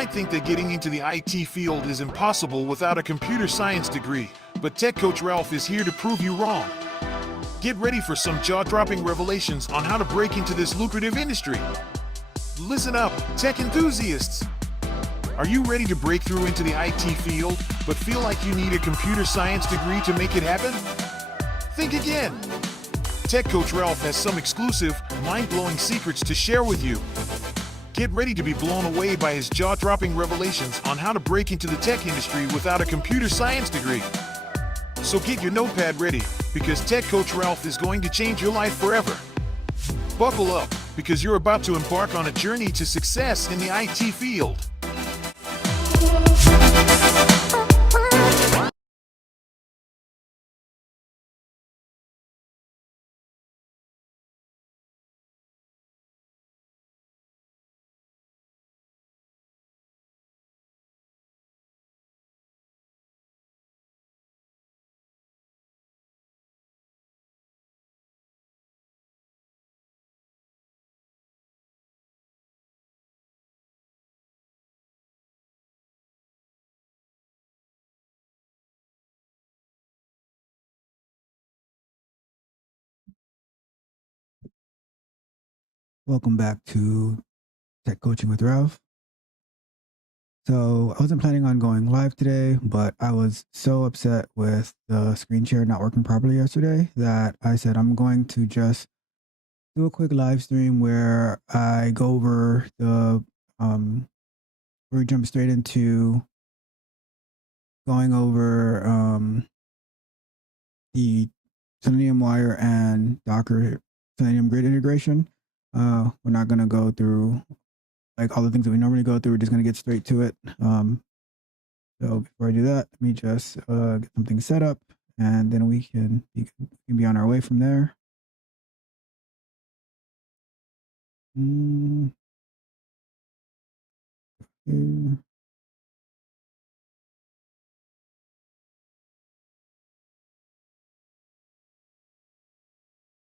might think that getting into the IT field is impossible without a computer science degree, but Tech Coach Ralph is here to prove you wrong. Get ready for some jaw-dropping revelations on how to break into this lucrative industry. Listen up, tech enthusiasts! Are you ready to break through into the IT field, but feel like you need a computer science degree to make it happen? Think again! Tech Coach Ralph has some exclusive, mind-blowing secrets to share with you. Get ready to be blown away by his jaw-dropping revelations on how to break into the tech industry without a computer science degree. So get your notepad ready, because Tech Coach Ralph is going to change your life forever. Buckle up, because you're about to embark on a journey to success in the IT field. Welcome back to Tech Coaching with Ralph. So I wasn't planning on going live today, but I was so upset with the screen share not working properly yesterday that I said I'm going to just do a quick live stream where I go over where we jump straight into going over the Selenium-Wire and Docker Selenium Grid integration. We're not going to go through like all the things that we normally go through. We're just going to get straight to it. So before I do that, let me just get something set up, and then we can be on our way from there. Here.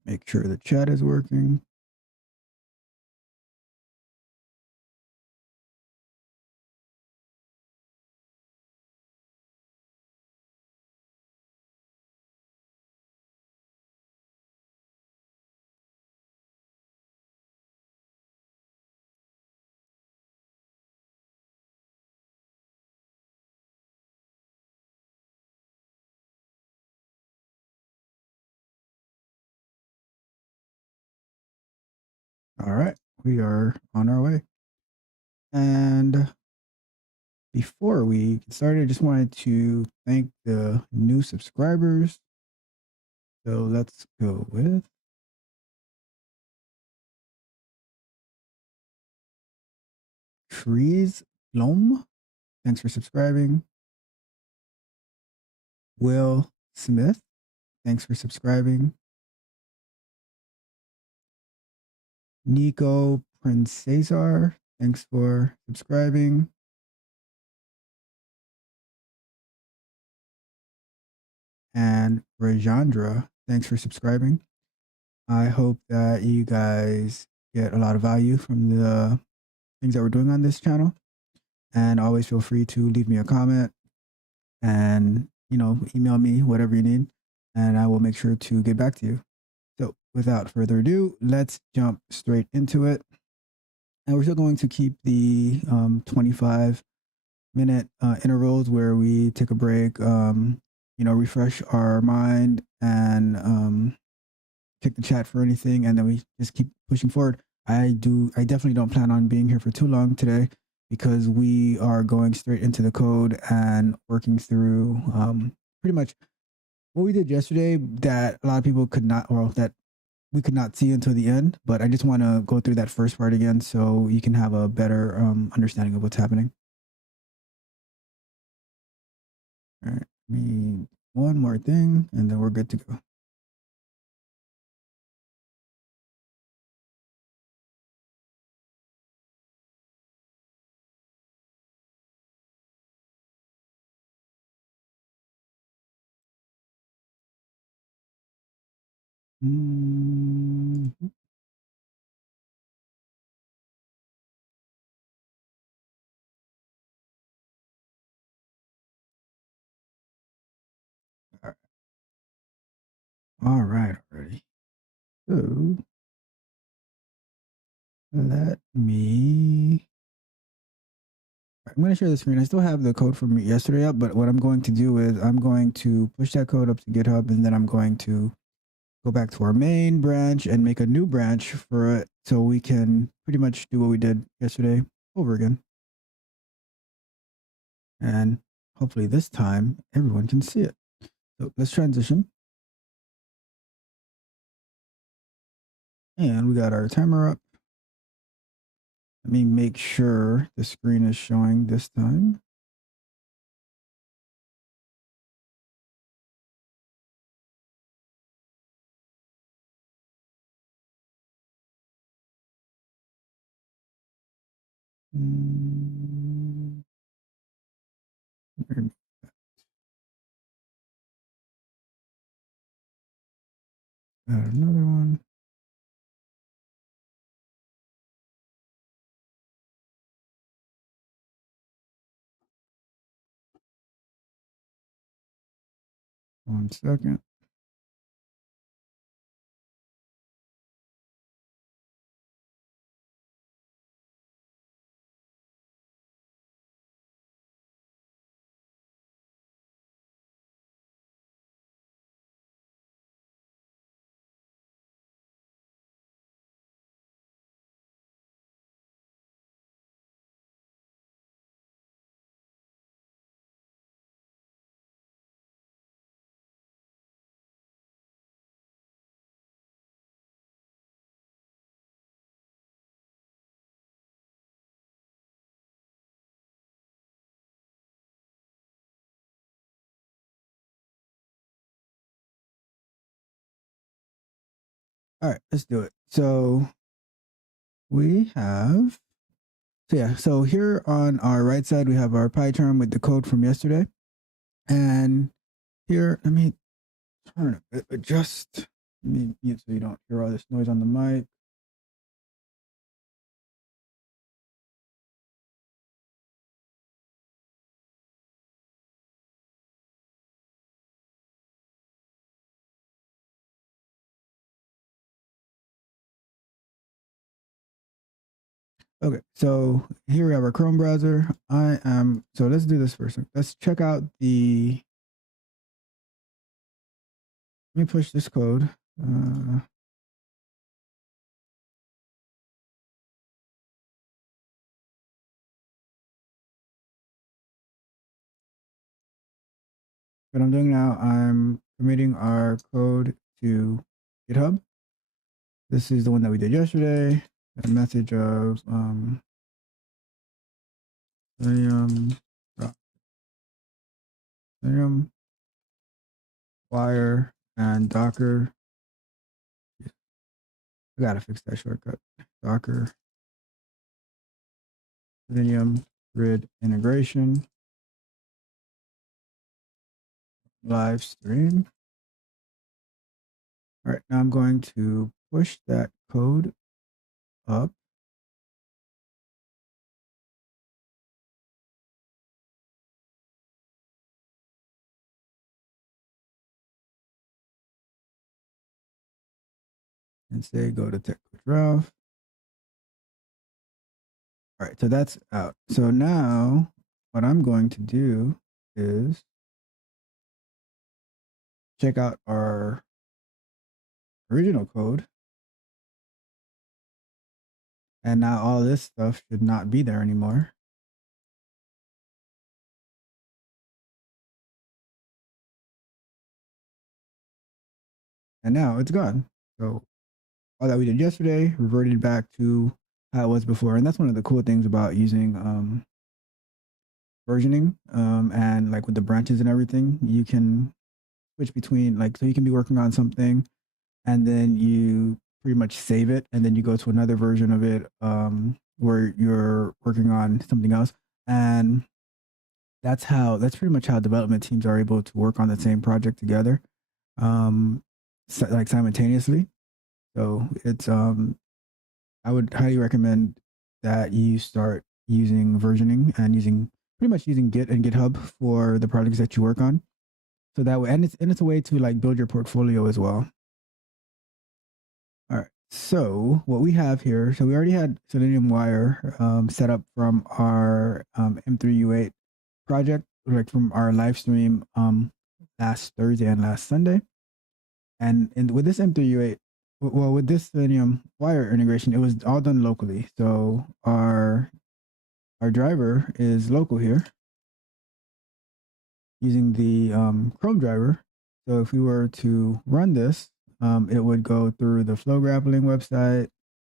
Make sure the chat is working. All right, we are on our way. And before we get started, I just wanted to thank the new subscribers. So let's go with Trees Blom. Thanks for subscribing. Will Smith. Thanks for subscribing. Nico Princesar. Thanks for subscribing. And Rajandra, thanks for subscribing. I hope that you guys get a lot of value from the things that we're doing on this channel. And always feel free to leave me a comment and, email me whatever you need, and I will make sure to get back to you. So without further ado, let's jump straight into it. And we're still going to keep the 25-minute intervals where we take a break, refresh our mind and check the chat for anything, and then we just keep pushing forward. I definitely don't plan on being here for too long today because we are going straight into the code and working through pretty much what we did yesterday that a lot of people could not, or that we could not see until the end. But I just want to go through that first part again so you can have a better understanding of what's happening. All right, one more thing, and then we're good to go. All right, already. So let me. I'm going to share the screen. I still have the code from yesterday up, but what I'm going to do is I'm going to push that code up to GitHub, and then I'm going to go back to our main branch and make a new branch for it so we can pretty much do what we did yesterday over again. And hopefully this time everyone can see it. So let's transition. And we got our timer up. Let me make sure the screen is showing this time. Got another one. One second. All right, let's do it. So we have, so here on our right side, we have our PyCharm with the code from yesterday. And here, let me turn it, adjust, let me mute so you don't hear all this noise on the mic. Okay, so here we have our Chrome browser. So let's do this first. Let's check out let me push this code. What I'm doing now, I'm committing our code to GitHub. This is the one that we did yesterday. A message of Selenium-Wire and Docker. I gotta fix that shortcut. Docker Selenium Grid integration live stream. All right, now I'm going to push that code up. And say go to technolgoy. All right, so that's out. So now what I'm going to do is check out our original code. And now all this stuff should not be there anymore. And now it's gone. So all that we did yesterday reverted back to how it was before. And that's one of the cool things about using versioning and like with the branches and everything, you can switch between, like, so you can be working on something and then you pretty much save it and then you go to another version of it where you're working on something else. And that's pretty much how development teams are able to work on the same project together, like simultaneously. So it's I would highly recommend that you start using versioning and pretty much using Git and GitHub for the projects that you work on. So that way, and it's a way to like build your portfolio as well. All right. So what we have here, so we already had Selenium-Wire set up from our M3U8 project, like from our live stream last Thursday and last Sunday. And with this M3U8, well, with this Selenium-Wire integration, it was all done locally. So our driver is local here using the Chrome driver. So if we were to run this, it would go through the Flow Grappling website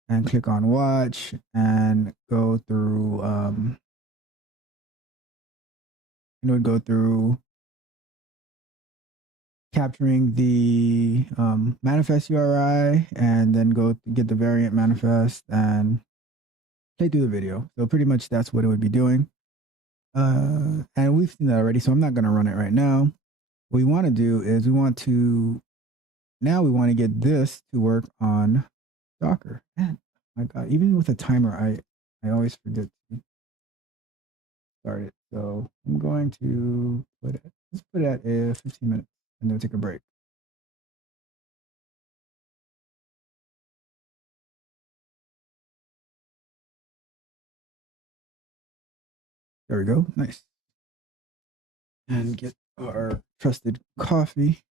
and click on watch and go through, it would go through capturing the manifest URI and then go get the variant manifest and play through the video. So pretty much that's what it would be doing. And we've seen that already, so I'm not going to run it right now. What we want to do is we want to get this to work on Docker. Man, my God, even with a timer, I always forget to start it. So I'm going to let's put it at 15 minutes and then we'll take a break. There we go. Nice. And get our trusted coffee.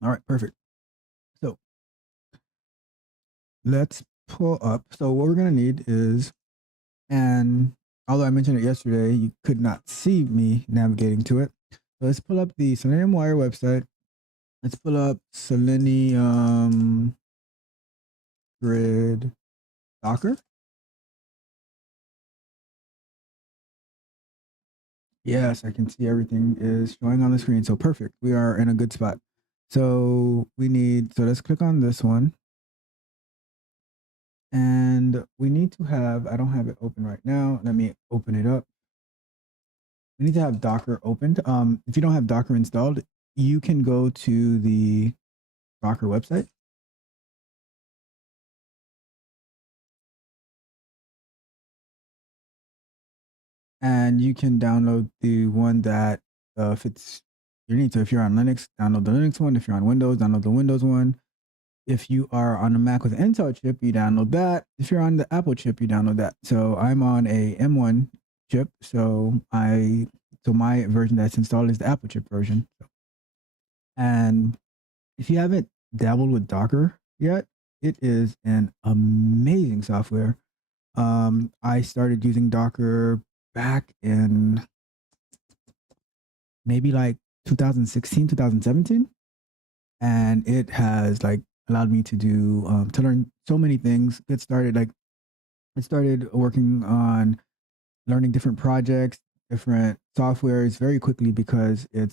All right, perfect. So let's pull up. So what we're going to need is, and although I mentioned it yesterday, you could not see me navigating to it. So let's pull up the Selenium-Wire website. Let's pull up Selenium Grid Docker. Yes, I can see everything is showing on the screen. So perfect. We are in a good spot. So let's click on this one. And we need to have, I don't have it open right now. Let me open it up. We need to have Docker opened. If you don't have Docker installed, you can go to the Docker website. And you can download the one that fits your needs. So if you're on Linux, download the Linux one. If you're on Windows, download the Windows one. If you are on a Mac with an Intel chip, you download that. If you're on the Apple chip, you download that. So I'm on a M1 chip. So my version that's installed is the Apple chip version. And if you haven't dabbled with Docker yet, it is an amazing software. I started using Docker back in maybe like 2016, 2017. And it has like allowed me to do, to learn so many things. I started working on learning different projects, different softwares very quickly because a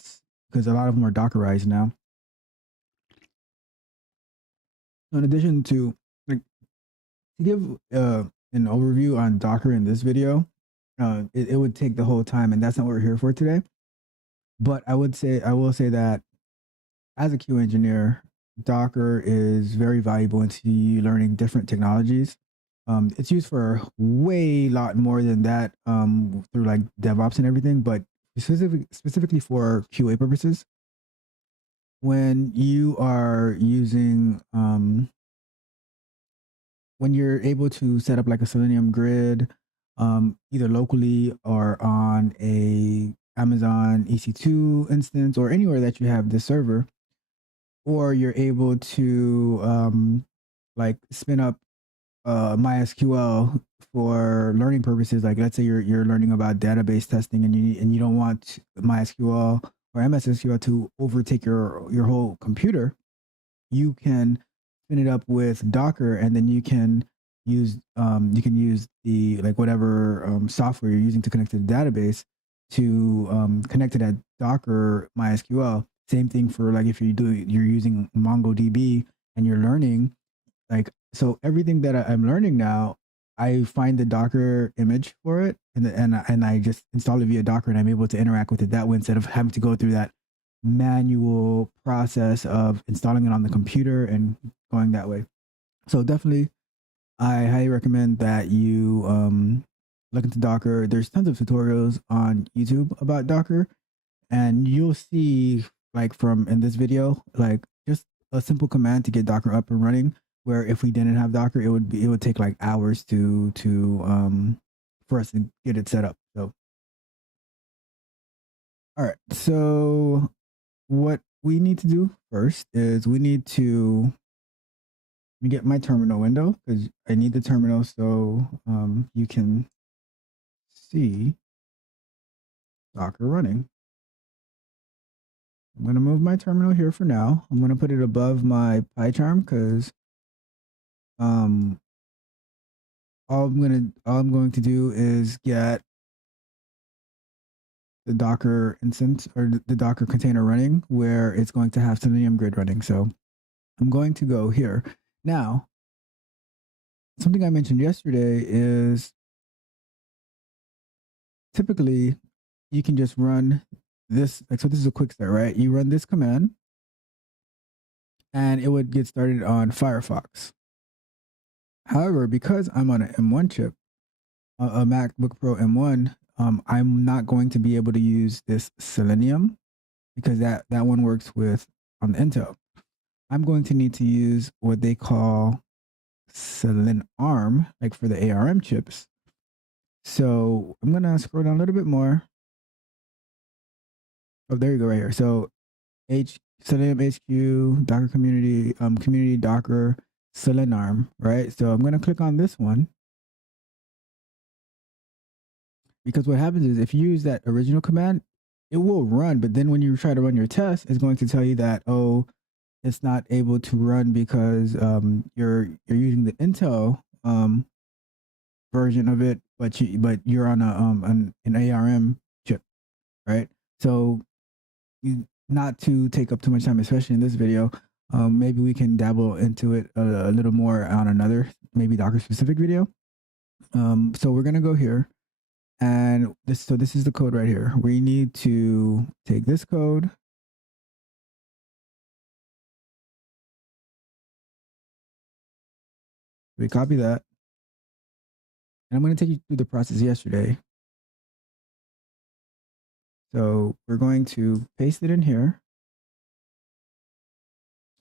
lot of them are Dockerized now. So in addition to give an overview on Docker in this video, it would take the whole time, and that's not what we're here for today. But I will say that as a Q engineer, Docker is very valuable into learning different technologies. It's used for way lot more than that through like DevOps and everything, but specifically for QA purposes. When you are using, when you're able to set up like a Selenium grid, either locally or on a Amazon EC2 instance or anywhere that you have this server, or you're able to like spin up MySQL for learning purposes. Like let's say you're learning about database testing and you don't want MySQL or MS SQL to overtake your whole computer. You can spin it up with Docker, and then you can use the like whatever software you're using to connect to the database to connect to that Docker MySQL. Same thing for like if you're using MongoDB and you're learning, like, so everything that I'm learning now, I find the Docker image for it, and I just install it via Docker, and I'm able to interact with it that way instead of having to go through that manual process of installing it on the computer and going that way. So definitely, I highly recommend that you look into Docker. There's tons of tutorials on YouTube about Docker, and you'll see, like, from in this video, like, just a simple command to get Docker up and running, where if we didn't have Docker, it would take like hours to for us to get it set up. So all right, so what we need to do first is we need to get my terminal window, because I need the terminal so you can see Docker running. I'm going to move my terminal here for now. I'm going to put it above my PyCharm, because all I'm going to do is get the Docker instance, or the Docker container running, where it's going to have Selenium Grid running. So I'm going to go here. Now, something I mentioned yesterday is typically you can just run this. Like, so this is a quick start, right? You run this command and it would get started on Firefox. However, because I'm on an M1 chip, a MacBook Pro M1, I'm not going to be able to use this Selenium, because that one works with on the Intel. I'm going to need to use what they call Selenium, like for the ARM chips. So I'm gonna scroll down a little bit more. Oh, there you go, right here. So Selenium HQ, Docker community, community Docker, Selenium, right? So I'm gonna click on this one, because what happens is if you use that original command, it will run, but then when you try to run your test, it's going to tell you that, oh, it's not able to run because you're using the Intel version of it, but you're on an ARM chip, right? So not to take up too much time, especially in this video, maybe we can dabble into it a little more on another, maybe Docker specific video. So we're gonna go here, and this is the code right here. We need to take this code, we copy that, and I'm going to take you through the process yesterday. So we're going to paste it in here.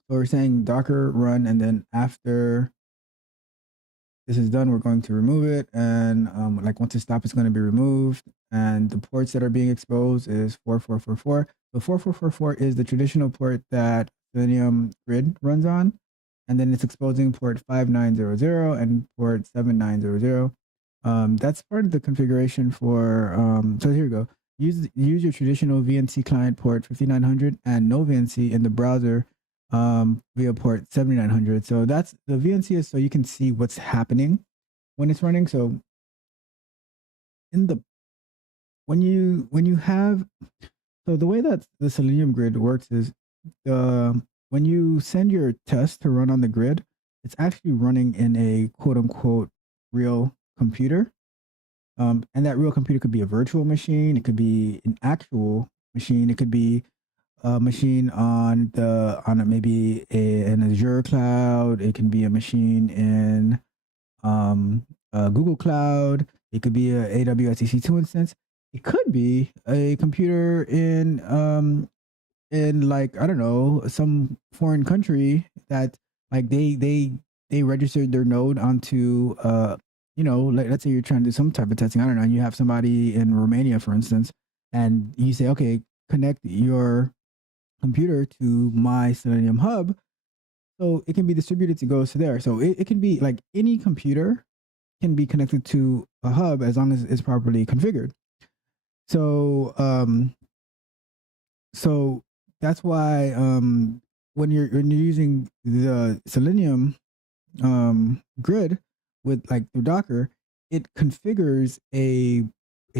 So we're saying Docker run, and then after this is done, we're going to remove it. And like once it stops, it's going to be removed. And the ports that are being exposed is 4444. The 4444 is the traditional port that Selenium Grid runs on. And then it's exposing port 5900 and port 7900. That's part of the configuration for, so here we go. Use your traditional VNC client port 5900 and no VNC in the browser via port 7900. So that's the VNC is so you can see what's happening when it's running. So in the when you have, so the way that the Selenium Grid works is when you send your test to run on the grid, it's actually running in a quote unquote real computer. And that real computer could be a virtual machine, it could be an actual machine, it could be a machine on maybe an Azure cloud, it can be a machine in Google Cloud, it could be a AWS EC2 instance, it could be a computer in like, I don't know, some foreign country that like they registered their node onto let's say you're trying to do some type of testing, I don't know, and you have somebody in Romania, for instance, and you say, okay, connect your computer to my Selenium-Hub, so it can be distributed to go to there. So it can be like any computer can be connected to a hub as long as it's properly configured. So so that's why when you're using the Selenium grid with like through Docker, it configures a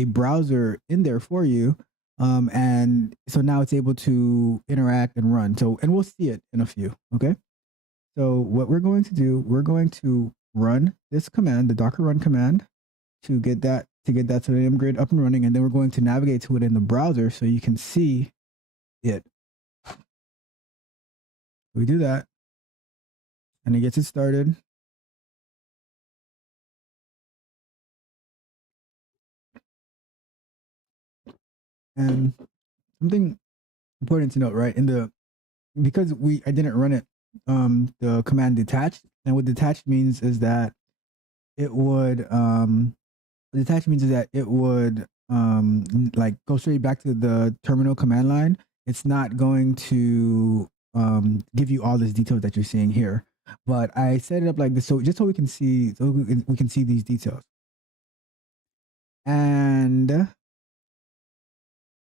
browser in there for you, and so now it's able to interact and run. So, and we'll see it in a few. Okay, so what we're going to do, we're going to run this command, the Docker run command, to get that Selenium Grid up and running, and then we're going to navigate to it in the browser so you can see it. We do that, and it gets it started. And something important to note, right? Because I didn't run it, the command detached, and what detached means is that it would like go straight back to the terminal command line. It's not going to give you all this detail that you're seeing here. But I set it up like this, so just so we can see, these details. And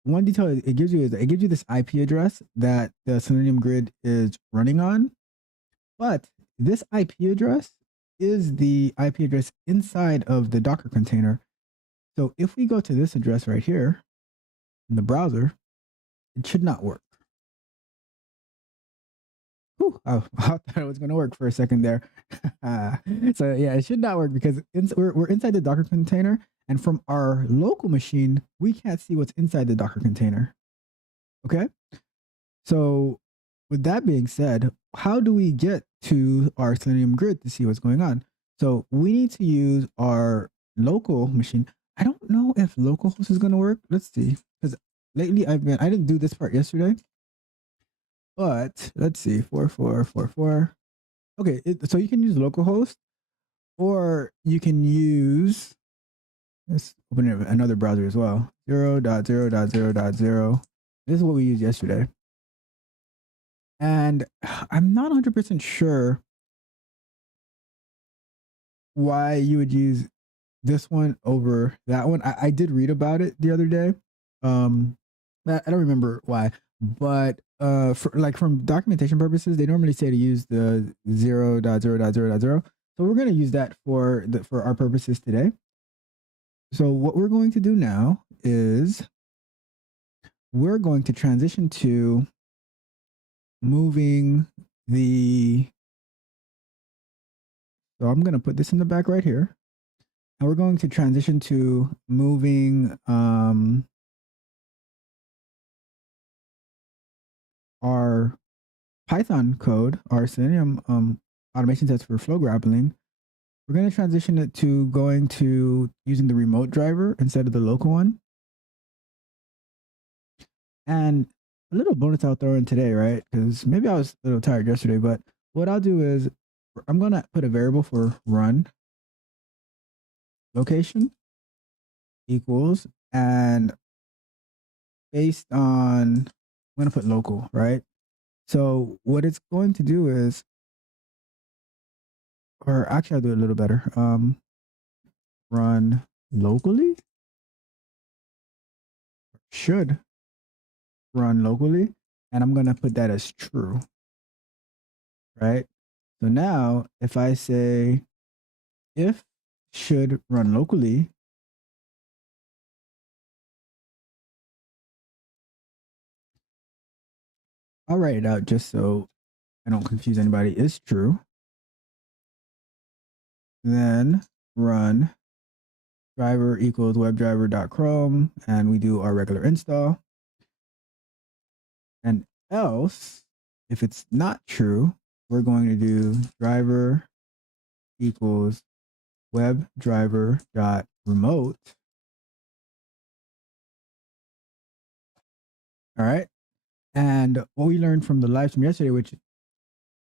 one detail it gives you is it gives you this IP address that the Selenium Grid is running on, but this IP address is the IP address inside of the Docker container. So if we go to this address right here in the browser, it should not work. Whew, I thought it was going to work for a second there. So yeah, it should not work because we're inside the Docker container, and from our local machine, we can't see what's inside the Docker container. Okay, so with that being said, how do we get to our Selenium Grid to see what's going on? So we need to use our local machine. I don't know if localhost is going to work. Let's see, because lately I didn't do this part yesterday, but let's see, 4444. Okay, so you can use localhost, or you can use, let's open another browser as well, 0.0.0.0. This is what we used yesterday. And I'm not 100% sure why you would use this one over that one. I did read about it the other day. I don't remember why, but from documentation purposes, they normally say to use the 0.0.0.0. So we're going to use that for our purposes today. So what we're going to do now is we're going to transition to moving so I'm going to put this in the back right here. And we're going to transition to moving our Python code, our Selenium automation test for flow grappling. We're going to transition it to going to using the remote driver instead of the local one. And a little bonus I'll throw in today, right? Because maybe I was a little tired yesterday, but what I'll do is I'm going to put a variable for run location equals, and based on, I'm going to put local, right? So what it's going to do is, or actually I'll do it a little better. Run locally, should run locally, and I'm going to put that as true, right? So now if I say if should run locally, I'll write it out just so I don't confuse anybody, is true. Then run driver equals webdriver.chrome, and we do our regular install. And else, if it's not true, we're going to do driver equals webdriver.remote. All right. And what we learned from the live stream yesterday, which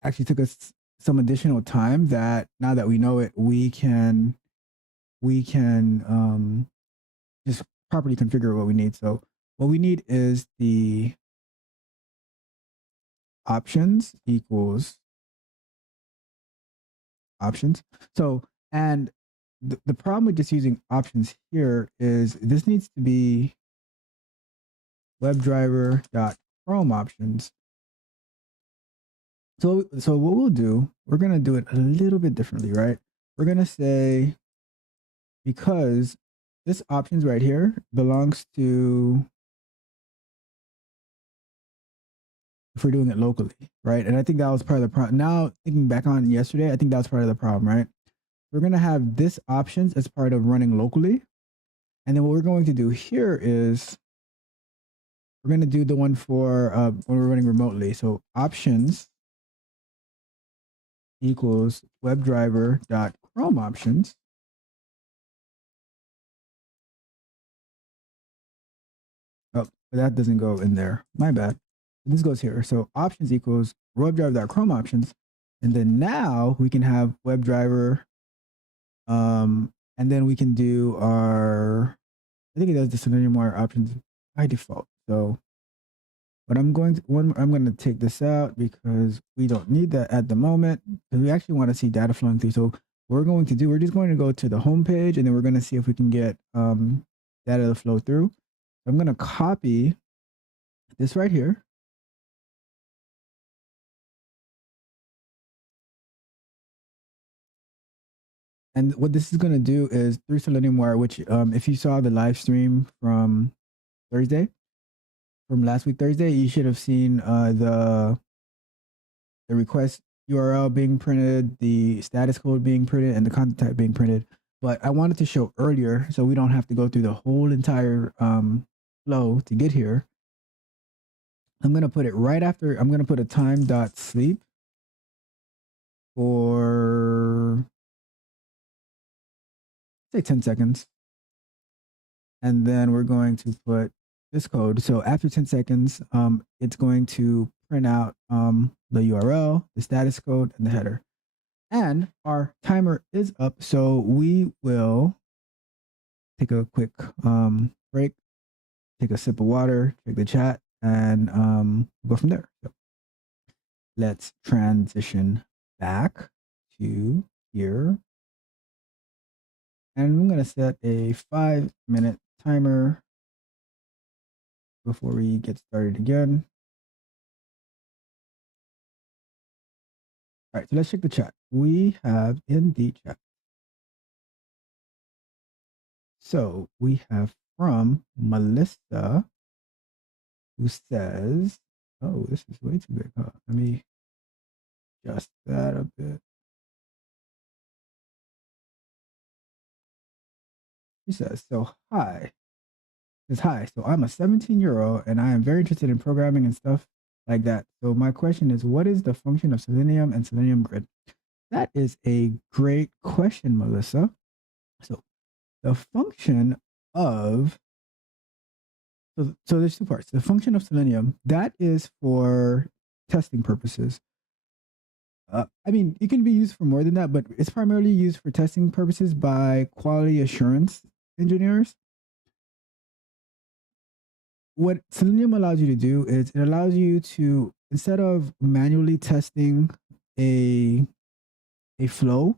actually took us some additional time, that now that we know it, we can just properly configure what we need. So what we need is the options equals options. So, and the problem with just using options here is this needs to be webdriver.chrome options. So what we'll do, we're going to do it a little bit differently, right? We're going to say, because this options right here belongs to, if we're doing it locally, right? And I think that was part of the problem. Now thinking back on yesterday, I think that was part of the problem, right? We're going to have this options as part of running locally. And then what we're going to do here is we're going to do the one for when we're running remotely. So options equals WebDriver.Chrome options. Oh, that doesn't go in there. My bad. This goes here. So options equals WebDriver.Chrome options. And then now we can have WebDriver. And then we can do our, I think it does the Selenium-Wire options by default. So but I'm going to take this out because we don't need that at the moment because we actually want to see data flowing through. So we're just going to go to the home page and then we're going to see if we can get data to flow through. So I'm going to copy this right here. And what this is going to do is through Selenium-Wire, which if you saw the live stream from last week Thursday, you should have seen the request URL being printed, the status code being printed, and the content type being printed. But I wanted to show earlier so we don't have to go through the whole entire flow to get here. I'm going to put it right after. I'm going to put a time.sleep for, say, 10 seconds. And then we're going to put this code. So after 10 seconds, it's going to print out the URL, the status code, and the header. And our timer is up, so we will take a quick break, take a sip of water, check the chat, and go from there. So let's transition back to here. And I'm going to set a 5-minute timer before we get started again. All right, so let's check the chat. We have in the chat. So we have from Melissa, who says, oh, this is way too big. Huh? Let me adjust that a bit. She says, so hi. Says, hi, so I'm a 17-year-old and I am very interested in programming and stuff like that. So my question is, what is the function of Selenium and Selenium Grid? That is a great question, Melissa. So the function of, so there's two parts. The function of Selenium, that is for testing purposes. I mean, it can be used for more than that, but it's primarily used for testing purposes by quality assurance engineers. What Selenium allows you to do is it allows you to, instead of manually testing a flow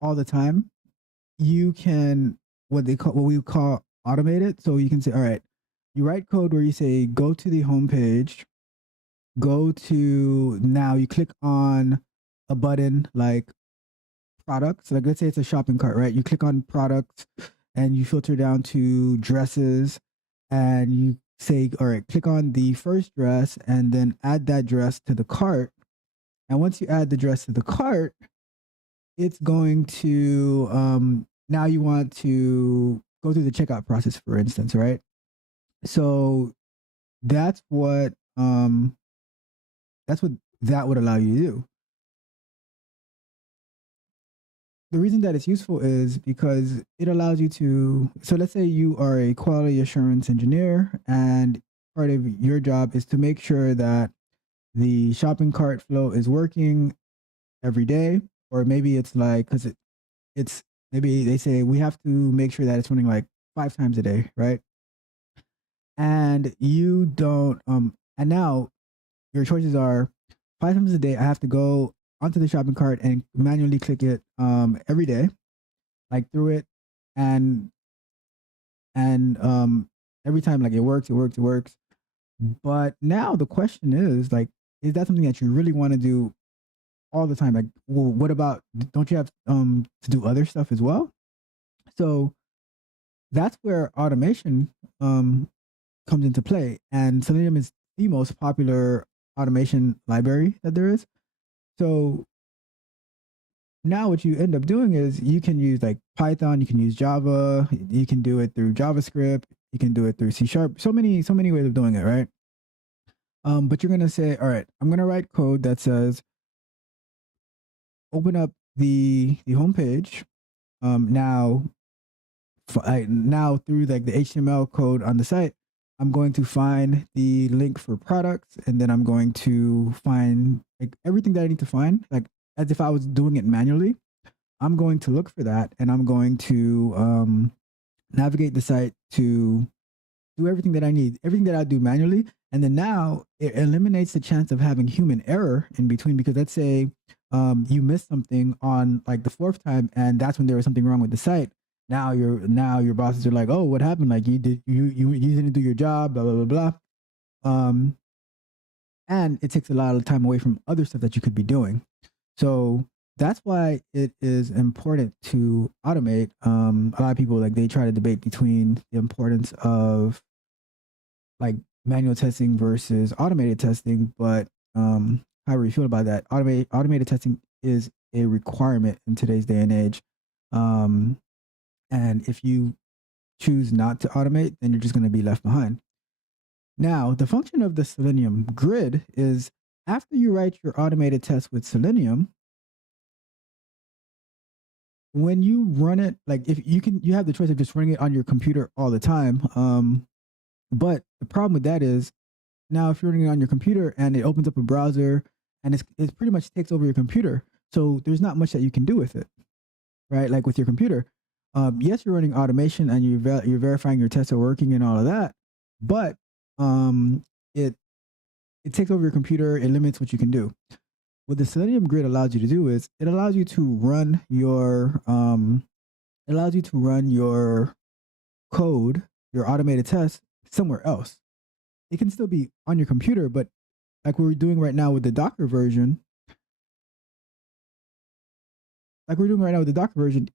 all the time, you can what we call automate it. So you can say, all right, you write code where you say go to the home page, go to, now you click on a button like products. Like let's say it's a shopping cart, right? You click on products and you filter down to dresses and you say, all right, click on the first dress and then add that dress to the cart. And once you add the dress to the cart, it's going to, now you want to go through the checkout process, for instance, right? So that's what that would allow you to do. The reason that it's useful is because it allows you to, so let's say you are a quality assurance engineer and part of your job is to make sure that the shopping cart flow is working every day, or maybe it's like, because it's maybe they say we have to make sure that it's running like 5 times a day, right? And you don't, and now your choices are 5 times a day. I have to go onto the shopping cart and manually click it every day, like through it, and every time like it works. But now the question is like, is that something that you really want to do all the time? Like, well, what about, don't you have to do other stuff as well? So that's where automation comes into play, and Selenium is the most popular automation library that there is. So now what you end up doing is you can use like Python, you can use Java, you can do it through JavaScript, you can do it through C#. So many ways of doing it, right? But you're going to say, all right, I'm going to write code that says, open up the home page. Now through like the HTML code on the site, I'm going to find the link for products, and then I'm going to find like everything that I need to find, like as if I was doing it manually. I'm going to look for that, and I'm going to navigate the site to do everything that I need, everything that I do manually. And then now it eliminates the chance of having human error in between, because let's say you missed something on like the fourth time, and that's when there was something wrong with the site. Now your bosses are like, oh, what happened? Like you didn't do your job, blah blah blah blah. And it takes a lot of time away from other stuff that you could be doing. So that's why it is important to automate. A lot of people like they try to debate between the importance of like manual testing versus automated testing, but however you feel about that, automated testing is a requirement in today's day and age. And if you choose not to automate, then you're just going to be left behind. Now, the function of the Selenium grid is after you write your automated test with Selenium, when you run it, like if you have the choice of just running it on your computer all the time. But the problem with that is now if you're running it on your computer and it opens up a browser and it pretty much takes over your computer. So there's not much that you can do with it, right? Like with your computer. Yes, you're running automation and you're verifying your tests are working and all of that, but it takes over your computer. It limits what you can do. What the Selenium grid allows you to do is it allows you to run your code, your automated test somewhere else. It can still be on your computer, but like we're doing right now with the Docker version,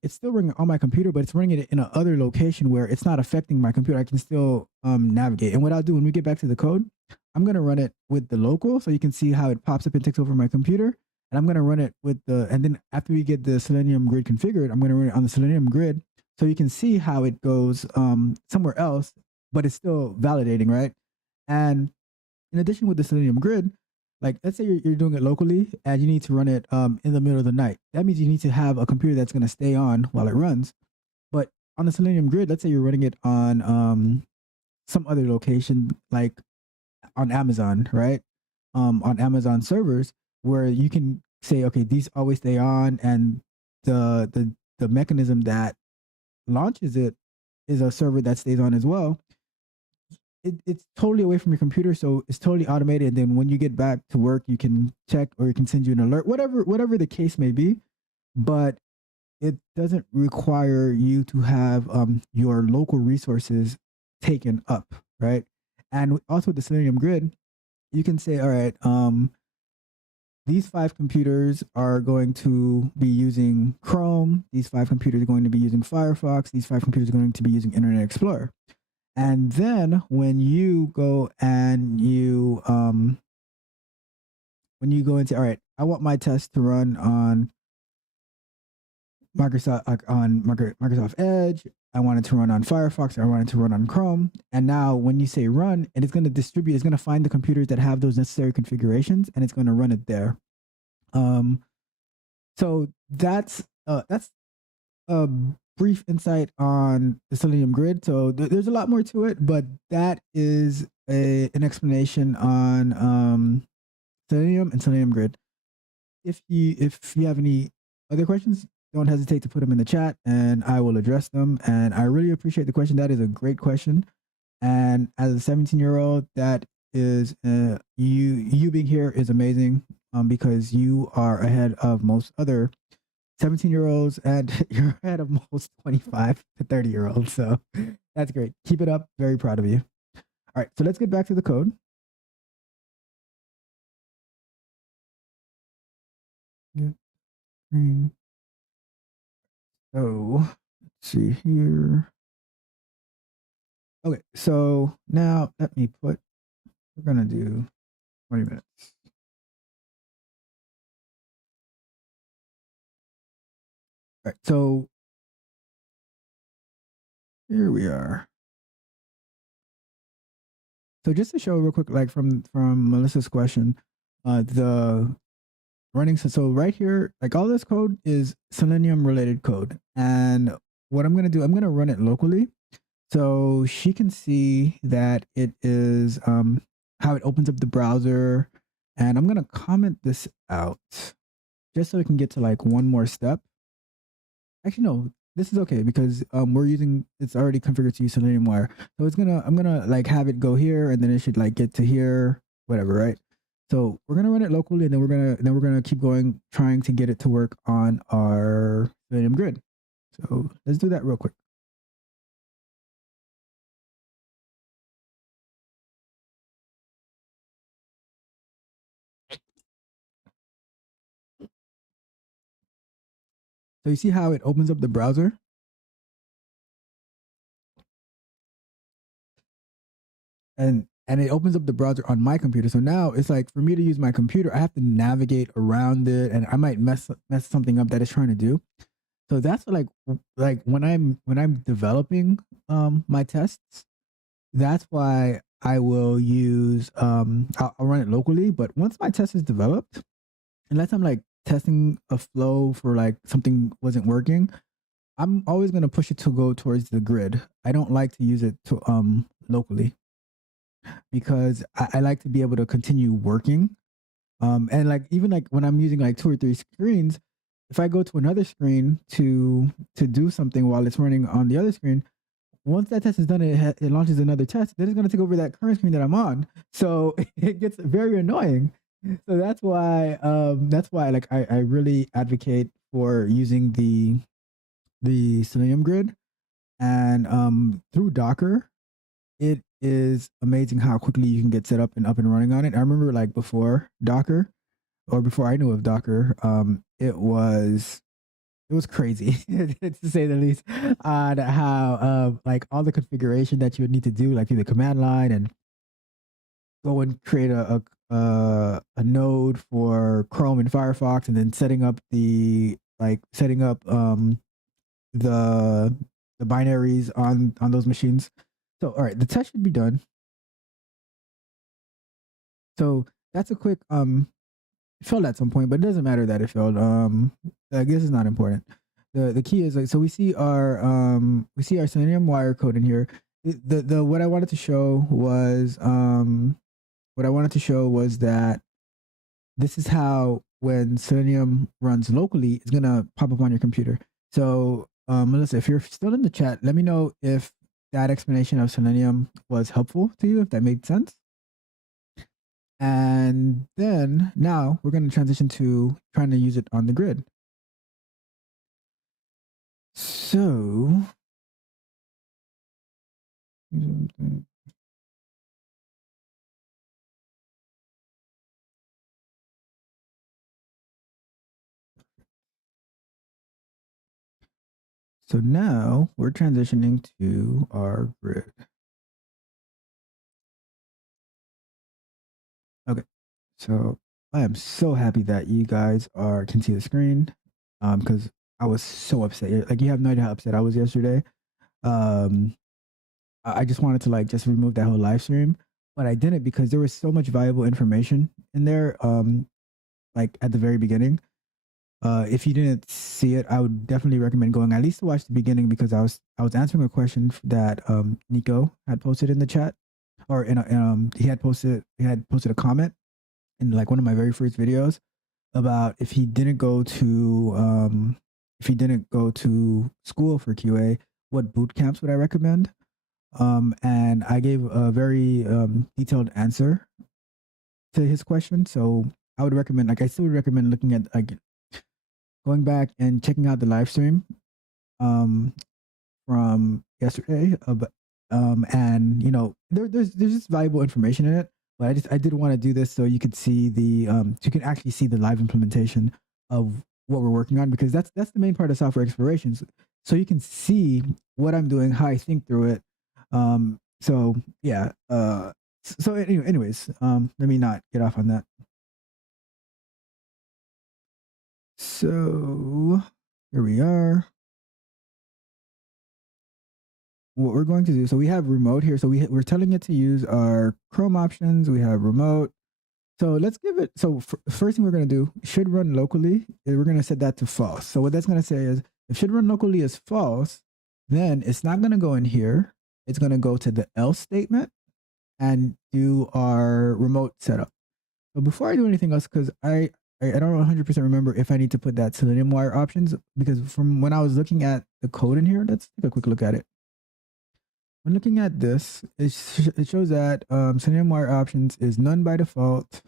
it's still running on my computer, but it's running it in another location where it's not affecting my computer. I can still navigate. And what I'll do when we get back to the code, I'm going to run it with the local so you can see how it pops up and takes over my computer. And I'm going to run it with and then after we get the Selenium grid configured, I'm going to run it on the Selenium grid so you can see how it goes somewhere else, but it's still validating, right? And in addition with the Selenium grid, like let's say you're doing it locally and you need to run it in the middle of the night. That means you need to have a computer that's going to stay on while it runs. But on the Selenium grid, let's say you're running it on some other location, like on Amazon, right? On Amazon servers, where you can say, okay, these always stay on, and the mechanism that launches it is a server that stays on as well. It's totally away from your computer, so it's totally automated. And then when you get back to work, you can check or it can send you an alert, whatever the case may be. But it doesn't require you to have your local resources taken up, right? And also with the Selenium grid, you can say, all right, these 5 computers are going to be using Chrome. These 5 computers are going to be using Firefox. These 5 computers are going to be using Internet Explorer. And then when you go and when you go into, all right, I want my test to run on Microsoft Edge. I want it to run on Firefox. I want it to run on Chrome. And now when you say run, and it's going to distribute, it's going to find the computers that have those necessary configurations, and it's going to run it there. So that's a brief insight on the Selenium grid. So there's a lot more to it, but that is an explanation on Selenium and Selenium grid. If you have any other questions, don't hesitate to put them in the chat and I will address them. And I really appreciate the question. That is a great question. And as a 17-year-old, that is you being here is amazing because you are ahead of most other 17-year-olds and you're ahead of most 25 to 30-year-olds. So that's great. Keep it up. Very proud of you. All right, so let's get back to the code. So let's see here. Okay, so now let me put, we're gonna do 20 minutes. All right, so here we are. So just to show real quick, like from Melissa's question, the running. So right here, like all this code is Selenium related code, and what I'm gonna do, I'm gonna run it locally, so she can see that it is how it opens up the browser, and I'm gonna comment this out just so we can get to like one more step. Actually, no, this is okay because we're using, it's already configured to use Selenium-Wire. So I'm gonna like have it go here and then it should like get to here, whatever, right? So we're gonna run it locally and then we're gonna keep going, trying to get it to work on our Selenium grid. So let's do that real quick. So you see how it opens up the browser? And it opens up the browser on my computer. So now it's like for me to use my computer, I have to navigate around it, and I might mess something up that it's trying to do. So that's like when I'm developing my tests, that's why I will use I'll run it locally. But once my test is developed, unless I'm like testing a flow for like something wasn't working, I'm always gonna push it to go towards the grid. I don't like to use it to locally because I like to be able to continue working. And like even like when I'm using like 2 or 3 screens, if I go to another screen to do something while it's running on the other screen, once that test is done, it launches another test. Then it's going to take over that current screen that I'm on. So it gets very annoying. So that's why like I really advocate for using the Selenium grid, and through Docker, it is amazing how quickly you can get set up and running on it. I remember like before Docker, or before I knew of Docker, it was crazy to say the least, on how like all the configuration that you would need to do like through the command line, and go and create a node for Chrome and Firefox, and then setting up the binaries on those machines. So all right, the test should be done. So that's a quick it failed at some point, but it doesn't matter that it failed. I guess it's not important. The key is like, so we see our Selenium-Wire code in here. The what I wanted to show was that this is how, when Selenium runs locally, it's gonna pop up on your computer. So Melissa, if you're still in the chat, let me know if that explanation of Selenium was helpful to you, if that made sense. And then now we're going to transition to trying to use it on the grid. So now we're transitioning to our grid. Okay, so I am so happy that you guys can see the screen, because I was so upset. Like, you have no idea how upset I was yesterday. I just wanted to like just remove that whole live stream, but I didn't because there was so much valuable information in there. Like at the very beginning. If you didn't see it, I would definitely recommend going at least to watch the beginning, because I was answering a question that Nico had posted in the chat, or he had posted a comment in like one of my very first videos about if he didn't go to school for QA, what boot camps would I recommend? And I gave a very detailed answer to his question. So I would recommend, like, I still would recommend looking at like going back and checking out the live stream from yesterday. And there's just valuable information in it. But I did want to do this so you could see you can actually see the live implementation of what we're working on, because that's the main part of software explorations. So you can see what I'm doing, how I think through it. So yeah. So anyways, let me not get off on that. So, here we are. what we're going to do, so we have remote here. So we're telling it to use our Chrome options. We have remote. So let's give it, so first thing we're going to do, should run locally. We're going to set that to false. So what that's going to say is if should run locally is false, then it's not going to go in here. It's going to go to the else statement and do our remote setup. So before I do anything else, because I don't 100% remember if I need to put that Selenium-Wire options, because from when I was looking at the code in here, let's take a quick look at it. When looking at this, it shows that Selenium-Wire options is none by default.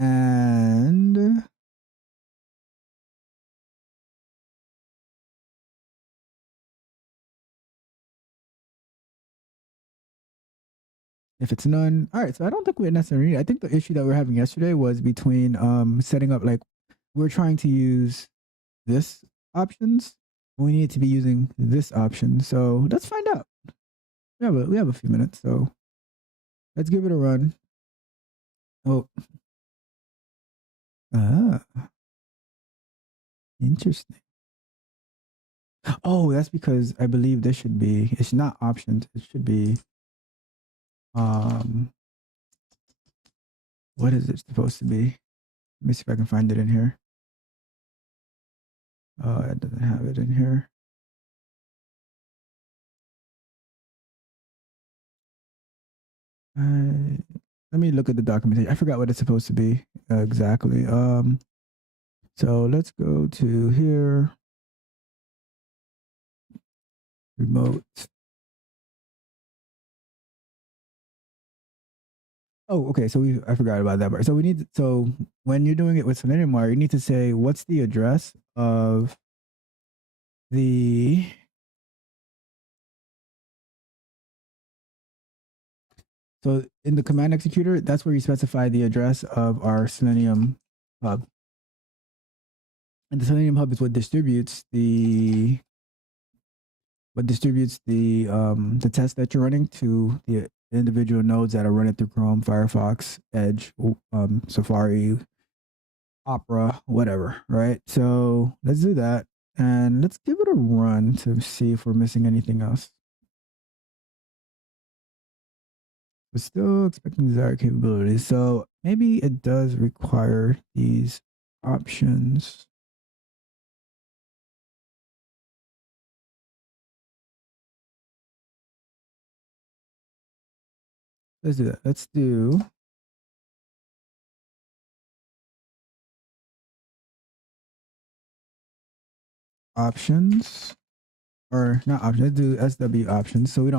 And if it's none, all right, so I don't think we necessarily need it. I think the issue that we were having yesterday was between setting up, like, we're trying to use this options. We need to be using this option. So let's find out. We have a few minutes, so let's give it a run. Oh, interesting. Oh, that's because I believe this should be, it's not options. It should be, what is it supposed to be? Let me see if I can find it in here. Oh, it doesn't have it in here. Let me look at the documentation. I forgot what it's supposed to be exactly. So let's go to here. Remote. Oh, okay. So I forgot about that part. So we need, so when you're doing it with Selenium-Wire, you need to say what's the address of the, so in the command executor, that's where you specify the address of our Selenium-Hub. And the Selenium-Hub is what distributes the the test that you're running to the individual nodes that are running through Chrome, Firefox, Edge, Safari, Opera, whatever, right? So let's do that and let's give it a run to see if we're missing anything else. We're still expecting desired capabilities, so maybe it does require these options. Let's do that. Let's do options, or not options. Let's do SW options, so we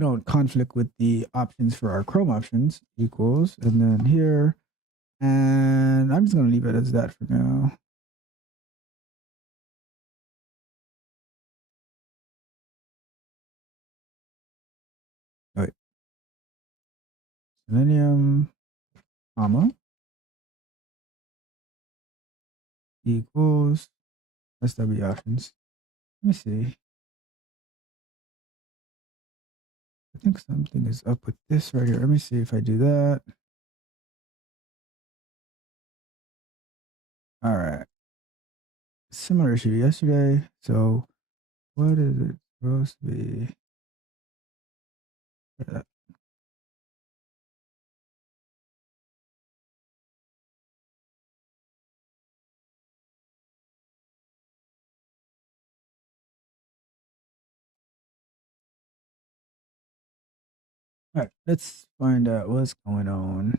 don't conflict with the options for our Chrome options equals, and then here, and I'm just gonna leave it as that for now. All right, Selenium, comma, equals SW options. Let me see. I think something is up with this right here. Let me see if I do that. All right. Similar issue yesterday. So what is it supposed to be? All right, let's find out what's going on.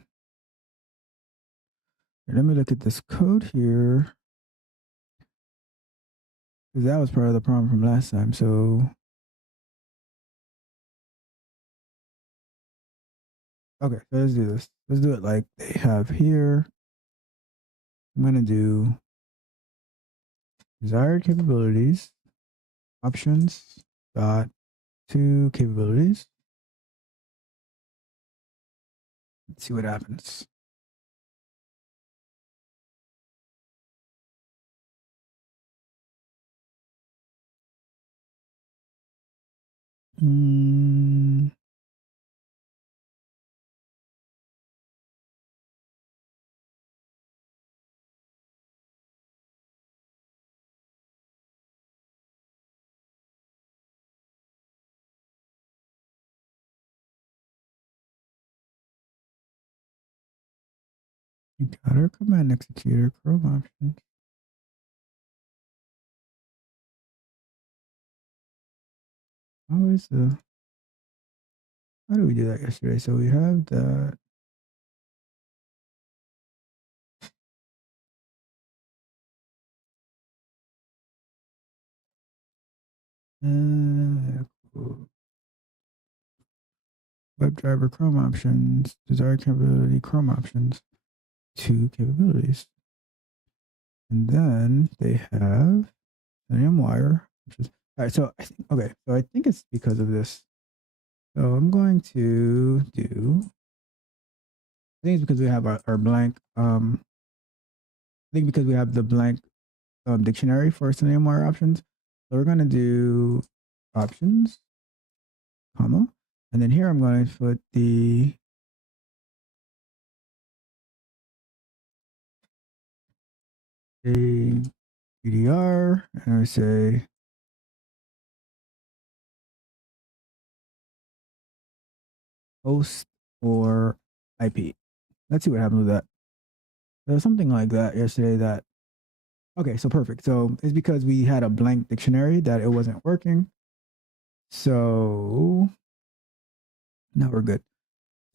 Let me look at this code here, because that was part of the problem from last time. So, okay, so let's do this. Let's do it like they have here. I'm going to do desired capabilities, options, dot to capabilities. Let's see what happens. We got our command executor, Chrome options. Always how do we do that yesterday? So we have that. Cool. WebDriver Chrome options, desired capability Chrome options, 2 capabilities. And then they have Selenium-Wire, which is all right. So I think So I think it's because of this. So I'm going to do. I think it's because we have our blank. I think because we have the blank dictionary for Selenium-Wire options. So we're going to do options, comma, and then here I'm going to put the UDR, and I say host or IP. Let's see what happens with that. There was something like that yesterday that, okay, so perfect. So it's because we had a blank dictionary that it wasn't working. So now we're good.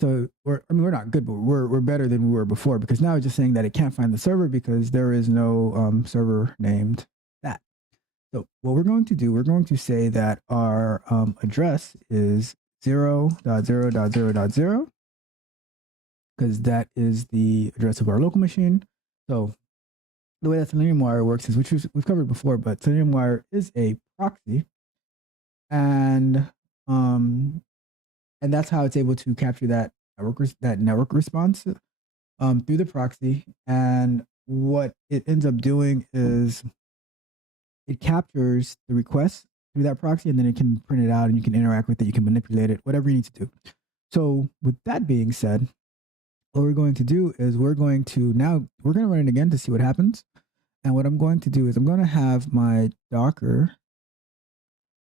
So we're not good, but we're better than we were before, because now it's just saying that it can't find the server because there is no server named that. So what we're going to do, we're going to say that our address is 0.0.0.0, because that is the address of our local machine. So the way that Selenium-Wire works is, which we've covered before, but Selenium-Wire is a proxy, and that's how it's able to capture that network response through the proxy. And what it ends up doing is it captures the request through that proxy, and then it can print it out, and you can interact with it, you can manipulate it, whatever you need to do. So with that being said, what we're going to do is we're going to run it again to see what happens. And what I'm going to do is I'm going to have my Docker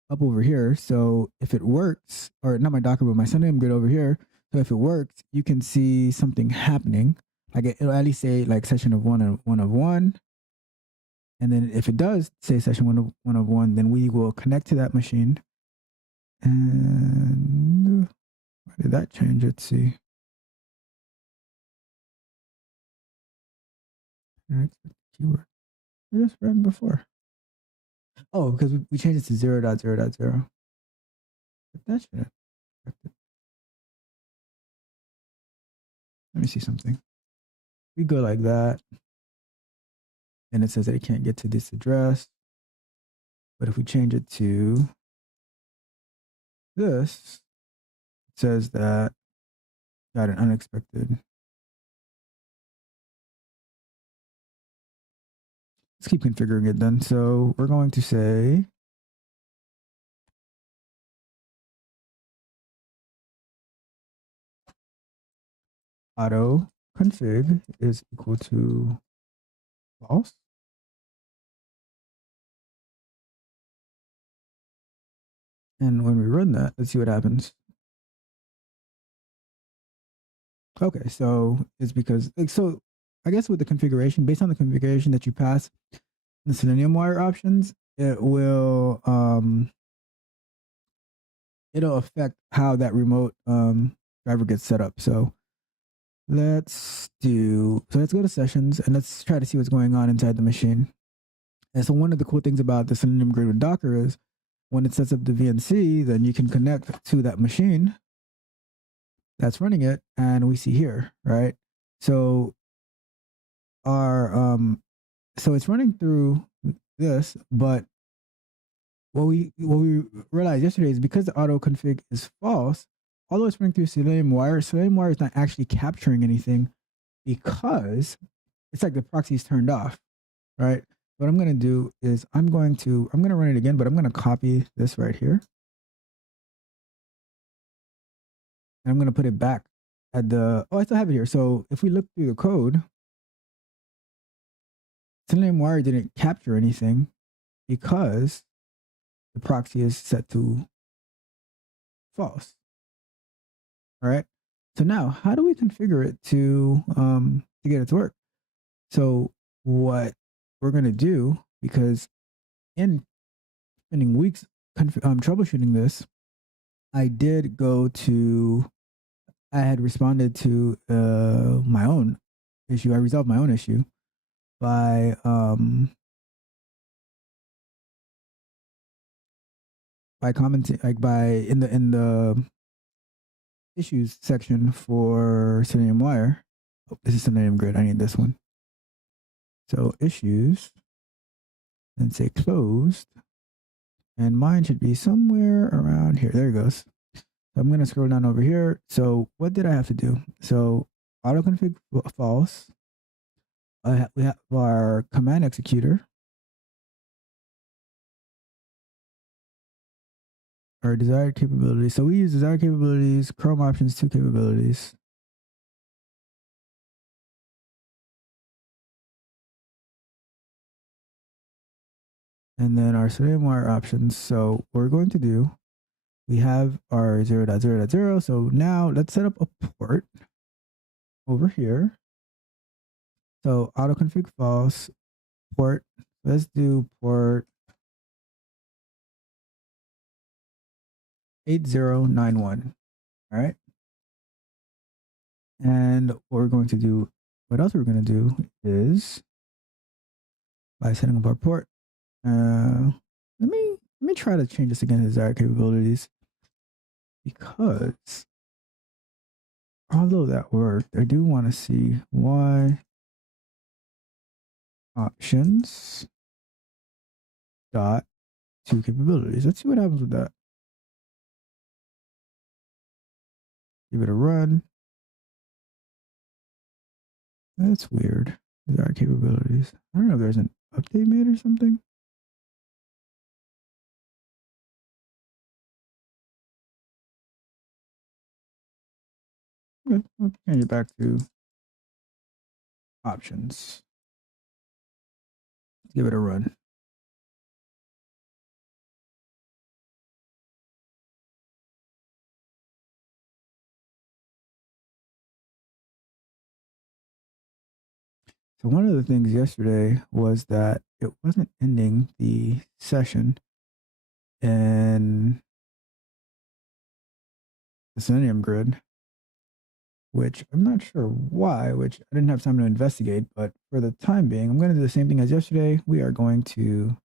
up over here. So if it works, or not my Docker, but my Selenium grid over here. So if it works, you can see something happening. Like it'll at least say like session of one of one. And then if it does say session one of one, then we will connect to that machine. And why did that change? Let's see. Keyword. I just read before. Oh, because we changed it to 0.0.0. But that should have affected. Let me see something. We go like that, and it says that it can't get to this address. But if we change it to this, it says that got an unexpected. Let's keep configuring it then. So we're going to say auto config is equal to false. And when we run that, let's see what happens. Okay, so it's because, so I guess with the configuration, based on the configuration that you pass the Selenium-Wire options, it will it'll affect how that remote driver gets set up. So let's go to sessions, and let's try to see what's going on inside the machine. And so one of the cool things about the Selenium Grid with Docker is when it sets up the VNC, then you can connect to that machine that's running it, and we see here, right? So our so it's running through this, but what we realized yesterday is because the auto config is false, although it's running through Selenium-Wire is not actually capturing anything because it's like the proxy is turned off, right? What I'm going to do is I'm going to run it again, but I'm going to copy this right here. And I'm going to put it back at the, I still have it here. So if we look through the code, Selenium-Wire didn't capture anything because the proxy is set to false. All right. So now how do we configure it to to get it to work. So what we're going to do, because in spending weeks troubleshooting this, I had responded to my own issue. I resolved my own issue by commenting, like by in the issues section for Selenium-Wire. Oh, this is Selenium Grid. I need this one. So issues, and say closed, and mine should be somewhere around here. There it goes. So I'm going to scroll down over here. So what did I have to do? So autoconfig false. We have our command executor, our desired capabilities. So we use desired capabilities, Chrome options, 2 capabilities. And then our Selenium-Wire options. So what we're going to do, we have our 0.0.0. So now let's set up a port over here. So autoconfig false, port. Let's do port 8091. All right. And what else we're going to do is, by setting up our port, let me try to change this again to desired capabilities, because although that worked, I do want to see why options dot 2 capabilities. Let's see what happens with that. Give it a run. That's weird. Desired capabilities. I don't know if there's an update made or something. Okay, I'll change it back to options. Give it a run. So one of the things yesterday was that it wasn't ending the session in the Selenium Grid, which I'm not sure why, which I didn't have time to investigate, but for the time being, I'm going to do the same thing as yesterday. We are going to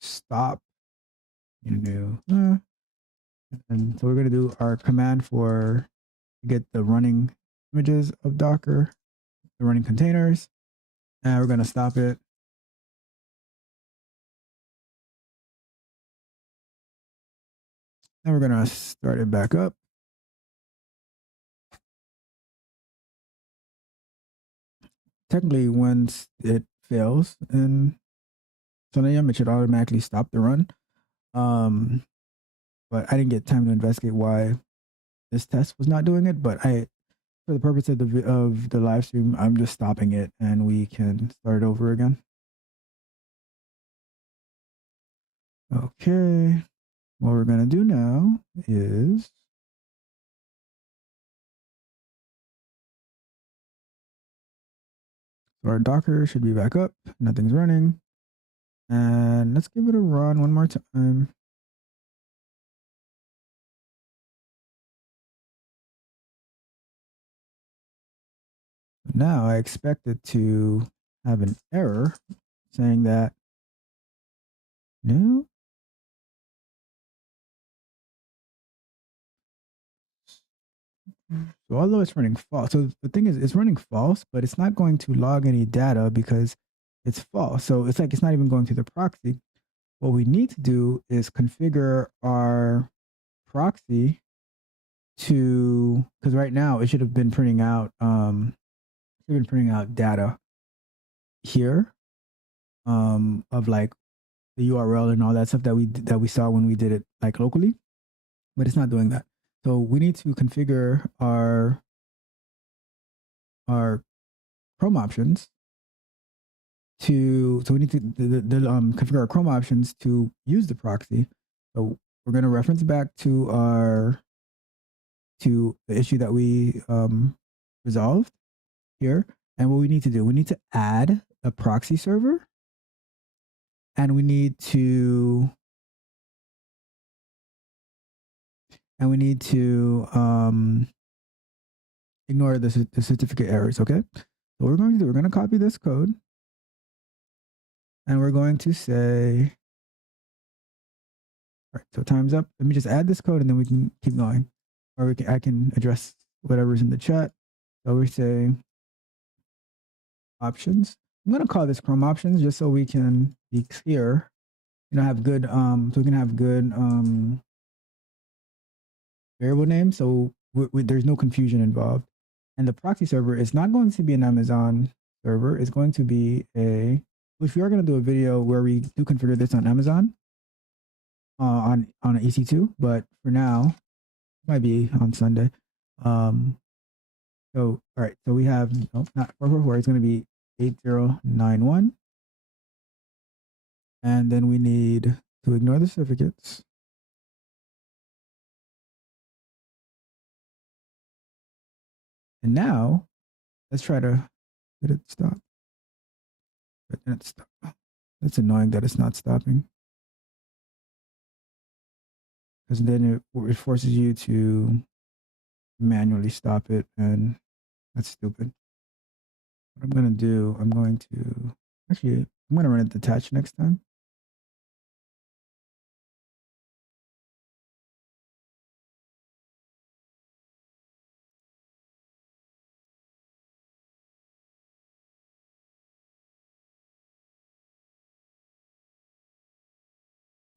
stop and so we're going to do our command for get the running images of Docker, the running containers, and we're going to stop it. Then we're going to start it back up. Technically, once it fails in Selenium, it should automatically stop the run. But I didn't get time to investigate why this test was not doing it. But for the purpose of the live stream, I'm just stopping it, and we can start over again. Okay, what we're gonna do now is our Docker should be back up. Nothing's running, and let's give it a run one more time. Now I expect it to have an error saying that no. So although it's running false, so the thing is, it's running false, but it's not going to log any data because it's false. So it's like it's not even going to the proxy. What we need to do is configure our proxy to, because right now it should have been printing out data here of like the URL and all that stuff that we saw when we did it like locally, but it's not doing that. So we need to configure our Chrome options so we need to configure our Chrome options to use the proxy. So we're going to reference back to the issue that we resolved, here. And what we need to do, we need to add a proxy server, and we need to ignore the certificate errors. Okay, so what we're going to do, we're going to copy this code, and we're going to say, all right, so time's up. Let me just add this code, and then we can keep going, or I can address whatever's in the chat. So we say options. I'm going to call this Chrome options just so we can be clear, have good so we can have good variable names, so there's no confusion involved. And the proxy server is not going to be an Amazon server. It's going to be which we are going to do a video where we do configure this on Amazon on an EC2, but for now, it might be on Sunday. So all right, so we have not 444. It's going to be 8091, and then we need to ignore the certificates. And now let's try to get it stop. But then it's stop. That's annoying that it's not stopping, because then it forces you to manually stop it, and that's stupid. What I'm going to do, I'm going to run it detached next time.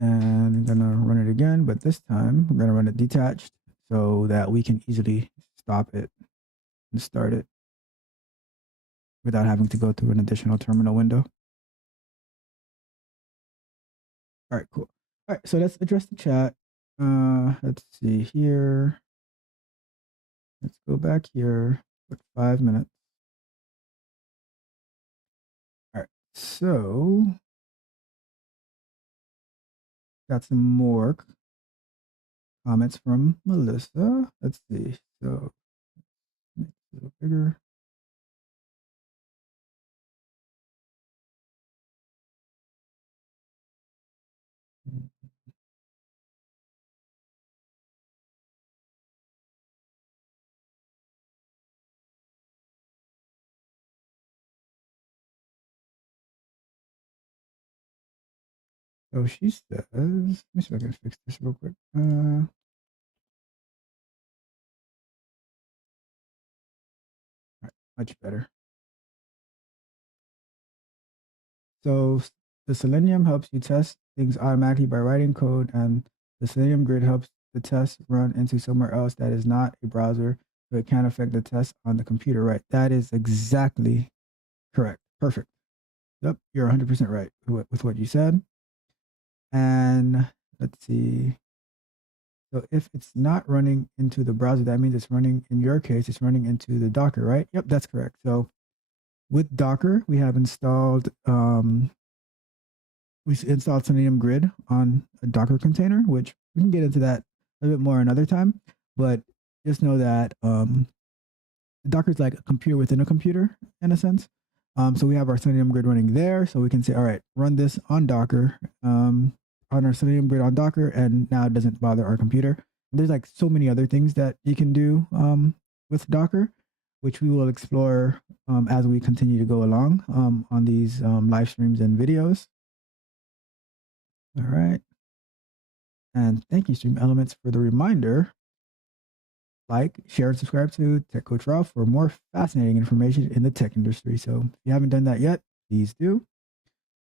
And I'm going to run it again, but this time we're going to run it detached so that we can easily stop it and start it without having to go through an additional terminal window. All right, cool. All right, so let's address the chat. Let's see here. Let's go back here, put 5 minutes. All right, so got some more comments from Melissa. Let's see. So make it a little bigger. So she says, let me see if I can fix this real quick. All right, much better. So the Selenium helps you test things automatically by writing code, and the Selenium Grid helps the test run into somewhere else that is not a browser, so it can't affect the test on the computer. Right? That is exactly correct. Perfect. Yep, you're 100% right with what you said. And let's see. So if it's not running into the browser, that means it's running, in your case, it's running into the Docker, right? Yep, that's correct. So with Docker, we have installed Selenium Grid on a Docker container, which we can get into that a bit more another time. But just know that Docker is like a computer within a computer in a sense. So we have our Selenium Grid running there, so we can say, all right, run this on Docker, on our Selenium Grid on Docker, and now it doesn't bother our computer. There's like so many other things that you can do with Docker, which we will explore as we continue to go along on these live streams and videos. All right. And thank you, Stream Elements, for the reminder. Like, share, and subscribe to Tech Coach Ralph for more fascinating information in the tech industry. So if you haven't done that yet, please do.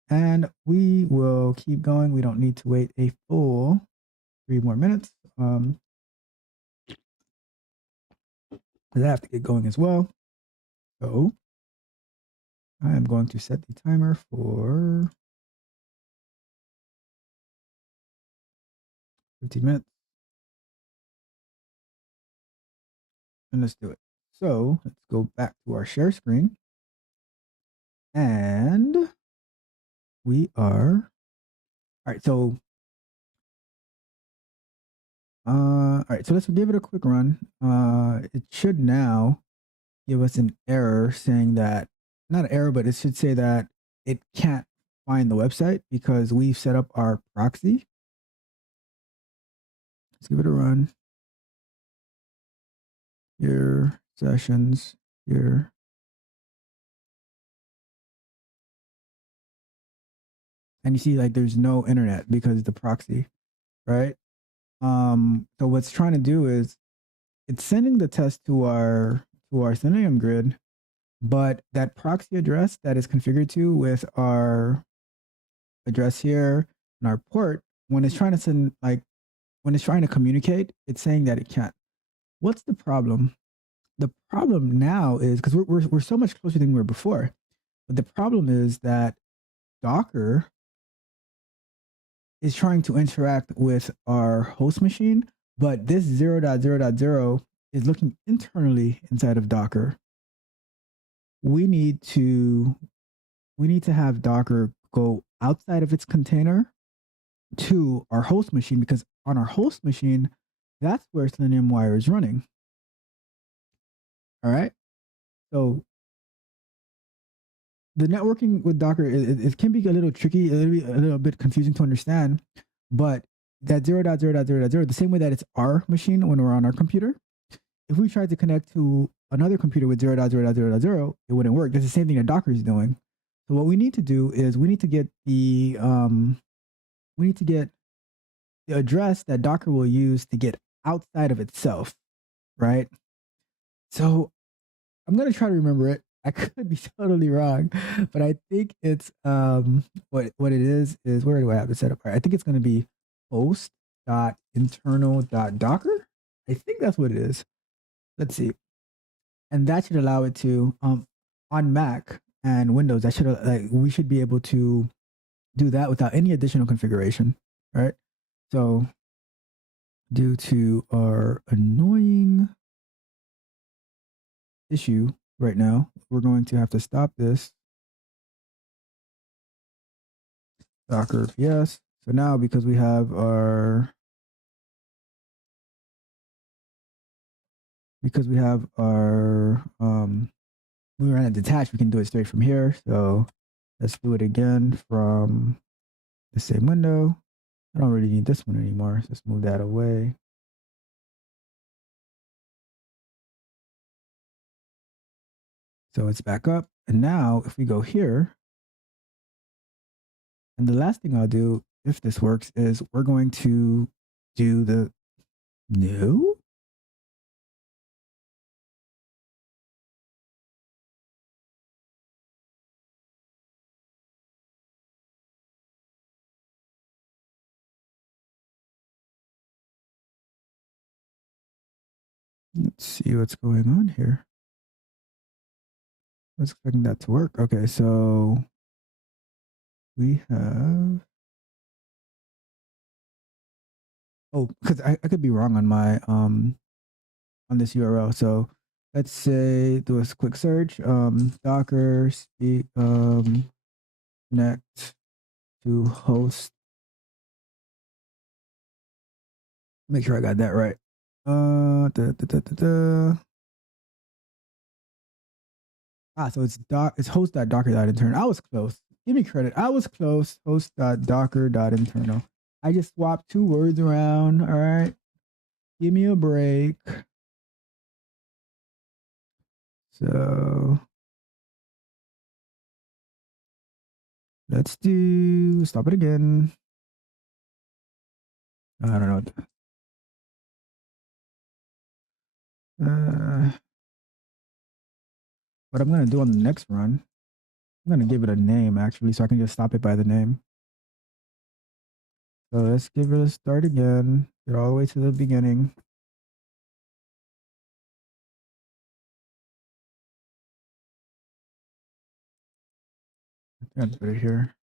And we will keep going. We don't need to wait a full 3 more minutes. Because I have to get going as well. So I am going to set the timer for 15 minutes. And let's do it. So let's go back to our share screen. And we are, all right, so all right, so let's give it a quick run. It should now give us an error saying that, not an error, but it should say that it can't find the website because we've set up our proxy. Let's give it a run. Here, sessions, here. And you see like there's no internet because the proxy, right? So what's trying to do is it's sending the test to our Selenium grid, but that proxy address that is configured to with our address here and our port, when it's trying to send, like when it's trying to communicate, it's saying that it can't. What's the problem? The problem now is because we're so much closer than we were before. But the problem is that Docker is trying to interact with our host machine, but this 0.0.0 is looking internally inside of Docker. We need to have Docker go outside of its container to our host machine, because on our host machine, that's where Selenium-Wire is running. All right. So the networking with Docker, it can be a little tricky, a little bit confusing to understand, but that 0.0.0.0, the same way that it's our machine when we're on our computer, if we tried to connect to another computer with 0.0.0.0, it wouldn't work. That's the same thing that Docker is doing. So what we need to do is we need to get the address that Docker will use to get outside of itself, right? So I'm gonna try to remember it. I could be totally wrong, but I think it's what it is where do I have it set up? I think it's gonna be host.internal.docker. I think that's what it is. Let's see. And that should allow it to on Mac and Windows, that should we should be able to do that without any additional configuration. All right. So due to our annoying issue right now, we're going to have to stop this. Docker PS. So now, because we have our we ran it detached, we can do it straight from here. So let's do it again from the same window. I don't really need this one anymore. So let's move that away. So it's back up. And now if we go here, and the last thing I'll do, if this works, is we're going to do the no. Let's see what's going on here. I was expecting that to work. Okay, so we have, oh, because I could be wrong on my on this URL. So let's say do a quick search. Docker speak connect to host. Make sure I got that right. So it's host.docker.internal. I was close. Give me credit. I was close. Host.docker.internal. I just swapped two words around. All right. Give me a break. So let's stop it again. I don't know. What I'm going to do on the next run, I'm going to give it a name actually, so I can just stop it by the name. So let's give it a start again. Get all the way to the beginning. I'm going to put it here.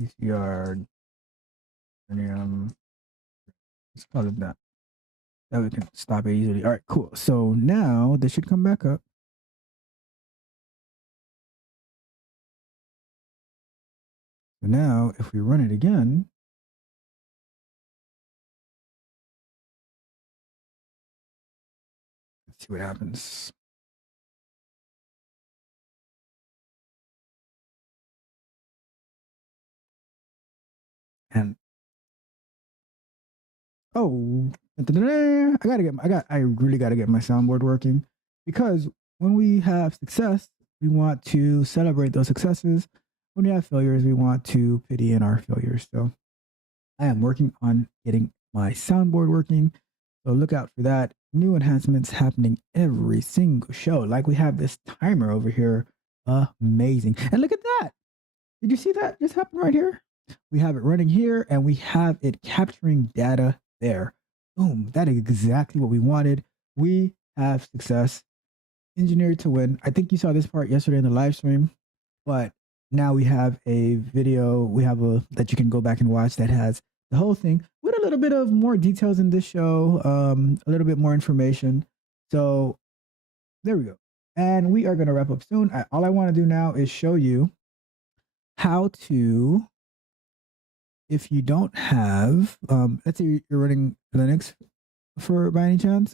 PCR. Let's call it that. That we can stop it easily. All right, cool. So now this should come back up. So now if we run it again, let's see see what happens. And oh, I really gotta get my soundboard working, because when we have success, we want to celebrate those successes. When we have failures, we want to pity in our failures. So I am working on getting my soundboard working. So look out for that. New enhancements happening every single show. Like we have this timer over here. Amazing. And look at that. Did you see that just happen right here? We have it running here and we have it capturing data there. Boom. That is exactly what we wanted. We have success. Engineered to win. I think you saw this part yesterday in the live stream, but now we have a video. We have a that you can go back and watch that has the whole thing with a little bit of more details in this show, a little bit more information. So there we go. And we are going to wrap up soon. All I want to do now is show you how to, if you don't have, let's say you're running Linux for by any chance,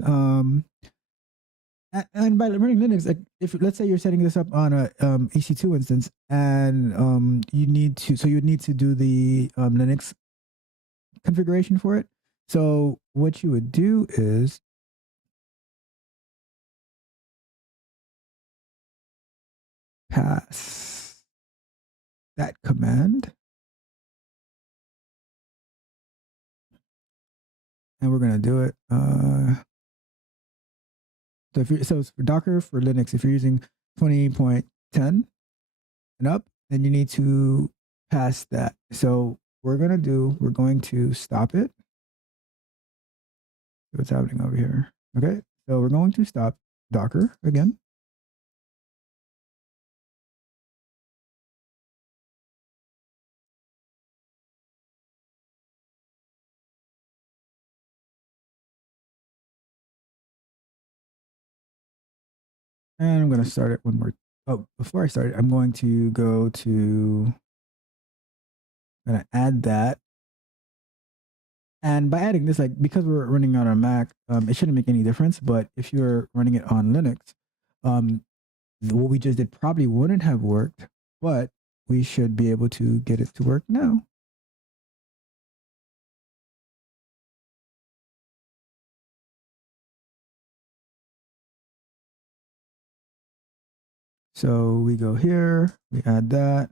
and by running Linux, like if let's say you're setting this up on a EC2 instance, and you need to, so you would need to do the Linux configuration for it. So what you would do is pass that command, and we're gonna do it. So it's for Docker for Linux. If you're using 20.10 and up, then you need to pass that. So we're going to stop it. What's happening over here? Okay. So we're going to stop Docker again. And I'm going to start it one more. Oh, before I start it, I'm going to go to, I'm going to add that. And by adding this, like, because we're running on a Mac, it shouldn't make any difference. But if you're running it on Linux, what we just did probably wouldn't have worked, but we should be able to get it to work now. So we go here, we add that.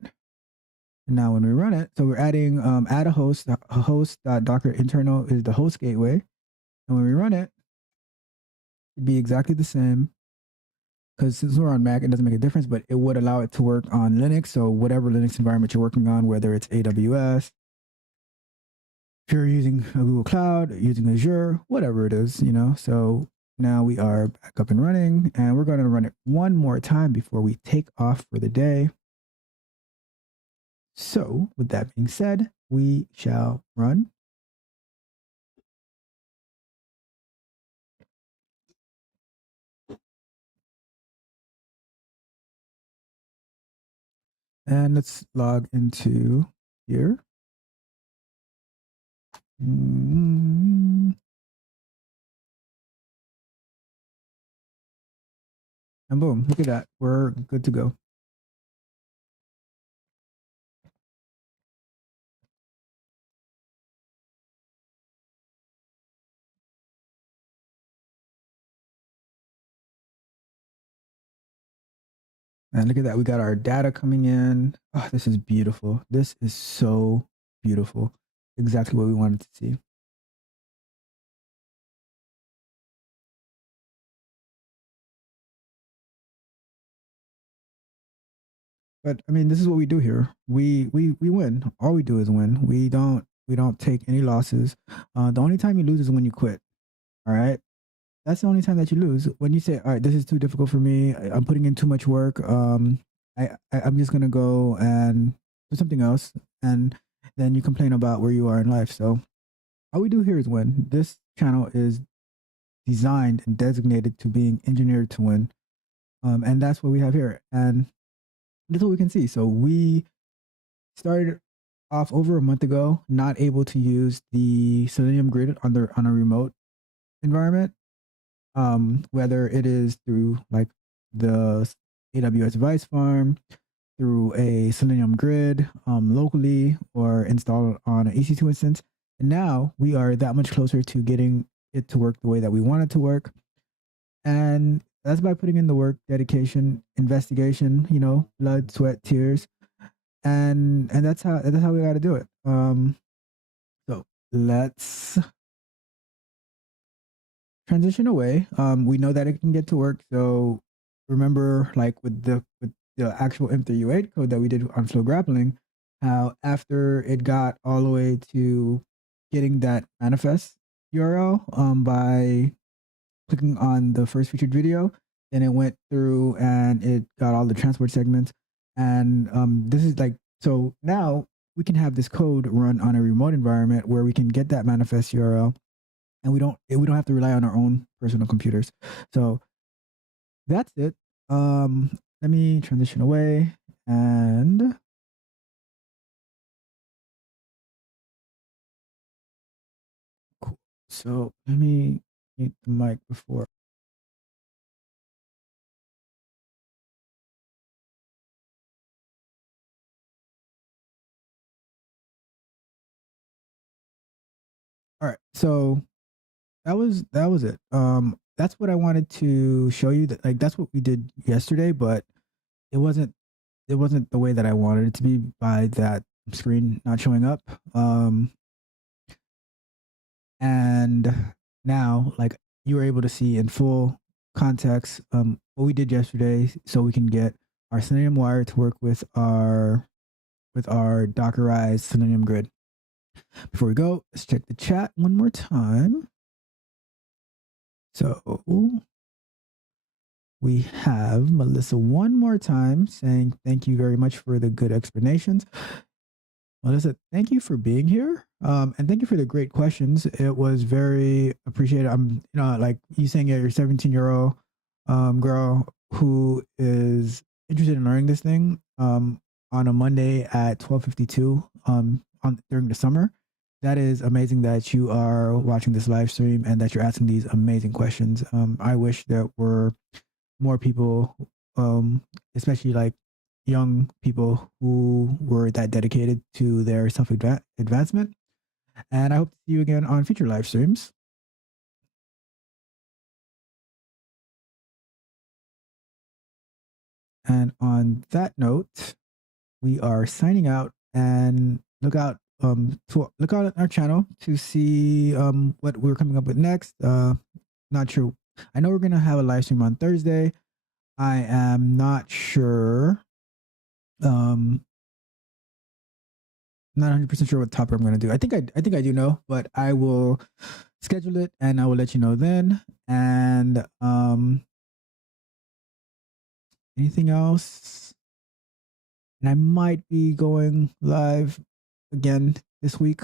And now when we run it, so we're adding add a host.docker internal is the host gateway. And when we run it, it'd be exactly the same. Because since we're on Mac, it doesn't make a difference, but it would allow it to work on Linux. So whatever Linux environment you're working on, whether it's AWS, if you're using a Google Cloud, using Azure, whatever it is, you know. So now we are back up and running, and we're going to run it one more time before we take off for the day. So with that being said, we shall run. And let's log into here. And boom, look at that. We're good to go. And look at that. We got our data coming in. Oh, this is beautiful. This is so beautiful. Exactly what we wanted to see. But I mean, this is what we do here. We win. All we do is win. We don't take any losses. The only time you lose is when you quit. All right. That's the only time that you lose. When you say, all right, this is too difficult for me. I'm putting in too much work. I'm just gonna go and do something else, and then you complain about where you are in life. So all we do here is win. This channel is designed and designated to being engineered to win, and that's what we have here. And that's what we can see. So we started off over a month ago, not able to use the Selenium Grid on a remote environment. whether it is through like the AWS device farm, through a Selenium Grid locally, or installed on an EC2 instance. And now we are that much closer to getting it to work the way that we want it to work. And that's by putting in the work, dedication, investigation, blood, sweat, tears. And that's how we got to do it. So let's transition away. We know that it can get to work. So remember, like with the actual M3U8 code that we did on Flow Grappling, how after it got all the way to getting that manifest URL by clicking on the first featured video, then it went through and it got all the transport segments. And this is like, so now we can have this code run on a remote environment where we can get that manifest URL, and we don't have to rely on our own personal computers. So that's it. Let me transition away and cool. So let me mute the mic before. All right. So that was it. That's what I wanted to show you. That like that's what we did yesterday, but it wasn't the way that I wanted it to be by that screen not showing up. And now like you were able to see in full context what we did yesterday, so we can get our Selenium-Wire to work with our Dockerized Selenium Grid. Before we go, let's check the chat one more time. So we have Melissa one more time saying, thank you very much for the good explanations. Melissa, thank you for being here. And thank you for the great questions. It was very appreciated. I'm, like you saying, you're a 17-year-old girl who is interested in learning this thing on a Monday at 12:52 during the summer. That is amazing that you are watching this live stream and that you're asking these amazing questions. I wish there were more people, especially like young people who were that dedicated to their self-advancement. And I hope to see you again on future live streams. And on that note, we are signing out, and look out on our channel to see what we're coming up with next. Not sure. I know we're gonna have a live stream on Thursday. I am not sure. Not 100% sure what topic I'm gonna do. I think I do know, but I will schedule it and I will let you know then. And anything else? And I might be going live again this week,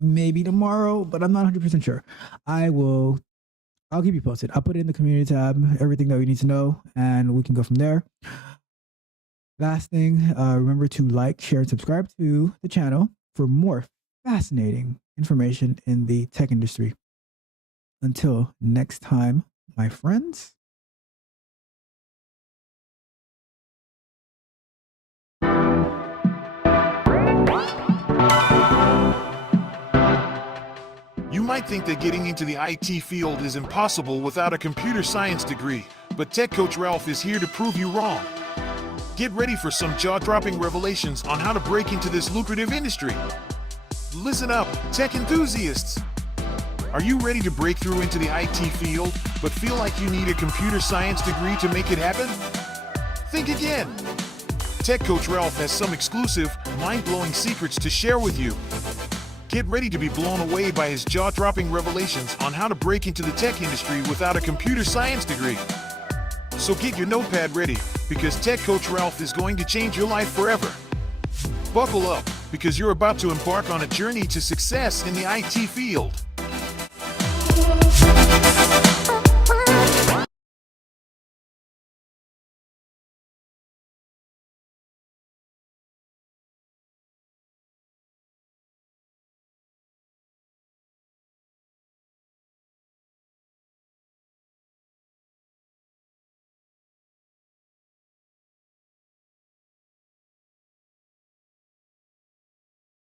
maybe tomorrow, but I'm not 100% sure. I'll keep you posted. I'll put it in the community tab, everything that we need to know, and we can go from there. Last thing, remember to like, share, and subscribe to the channel for more fascinating information in the tech industry. Until next time, my friends. You might think that getting into the IT field is impossible without a computer science degree, but Tech Coach Ralph is here to prove you wrong. Get ready for some jaw-dropping revelations on how to break into this lucrative industry. Listen up, tech enthusiasts! Are you ready to break through into the IT field, but feel like you need a computer science degree to make it happen? Think again! Tech Coach Ralph has some exclusive, mind-blowing secrets to share with you. Get ready to be blown away by his jaw-dropping revelations on how to break into the tech industry without a computer science degree. So get your notepad ready, because Tech Coach Ralph is going to change your life forever. Buckle up, because you're about to embark on a journey to success in the IT field.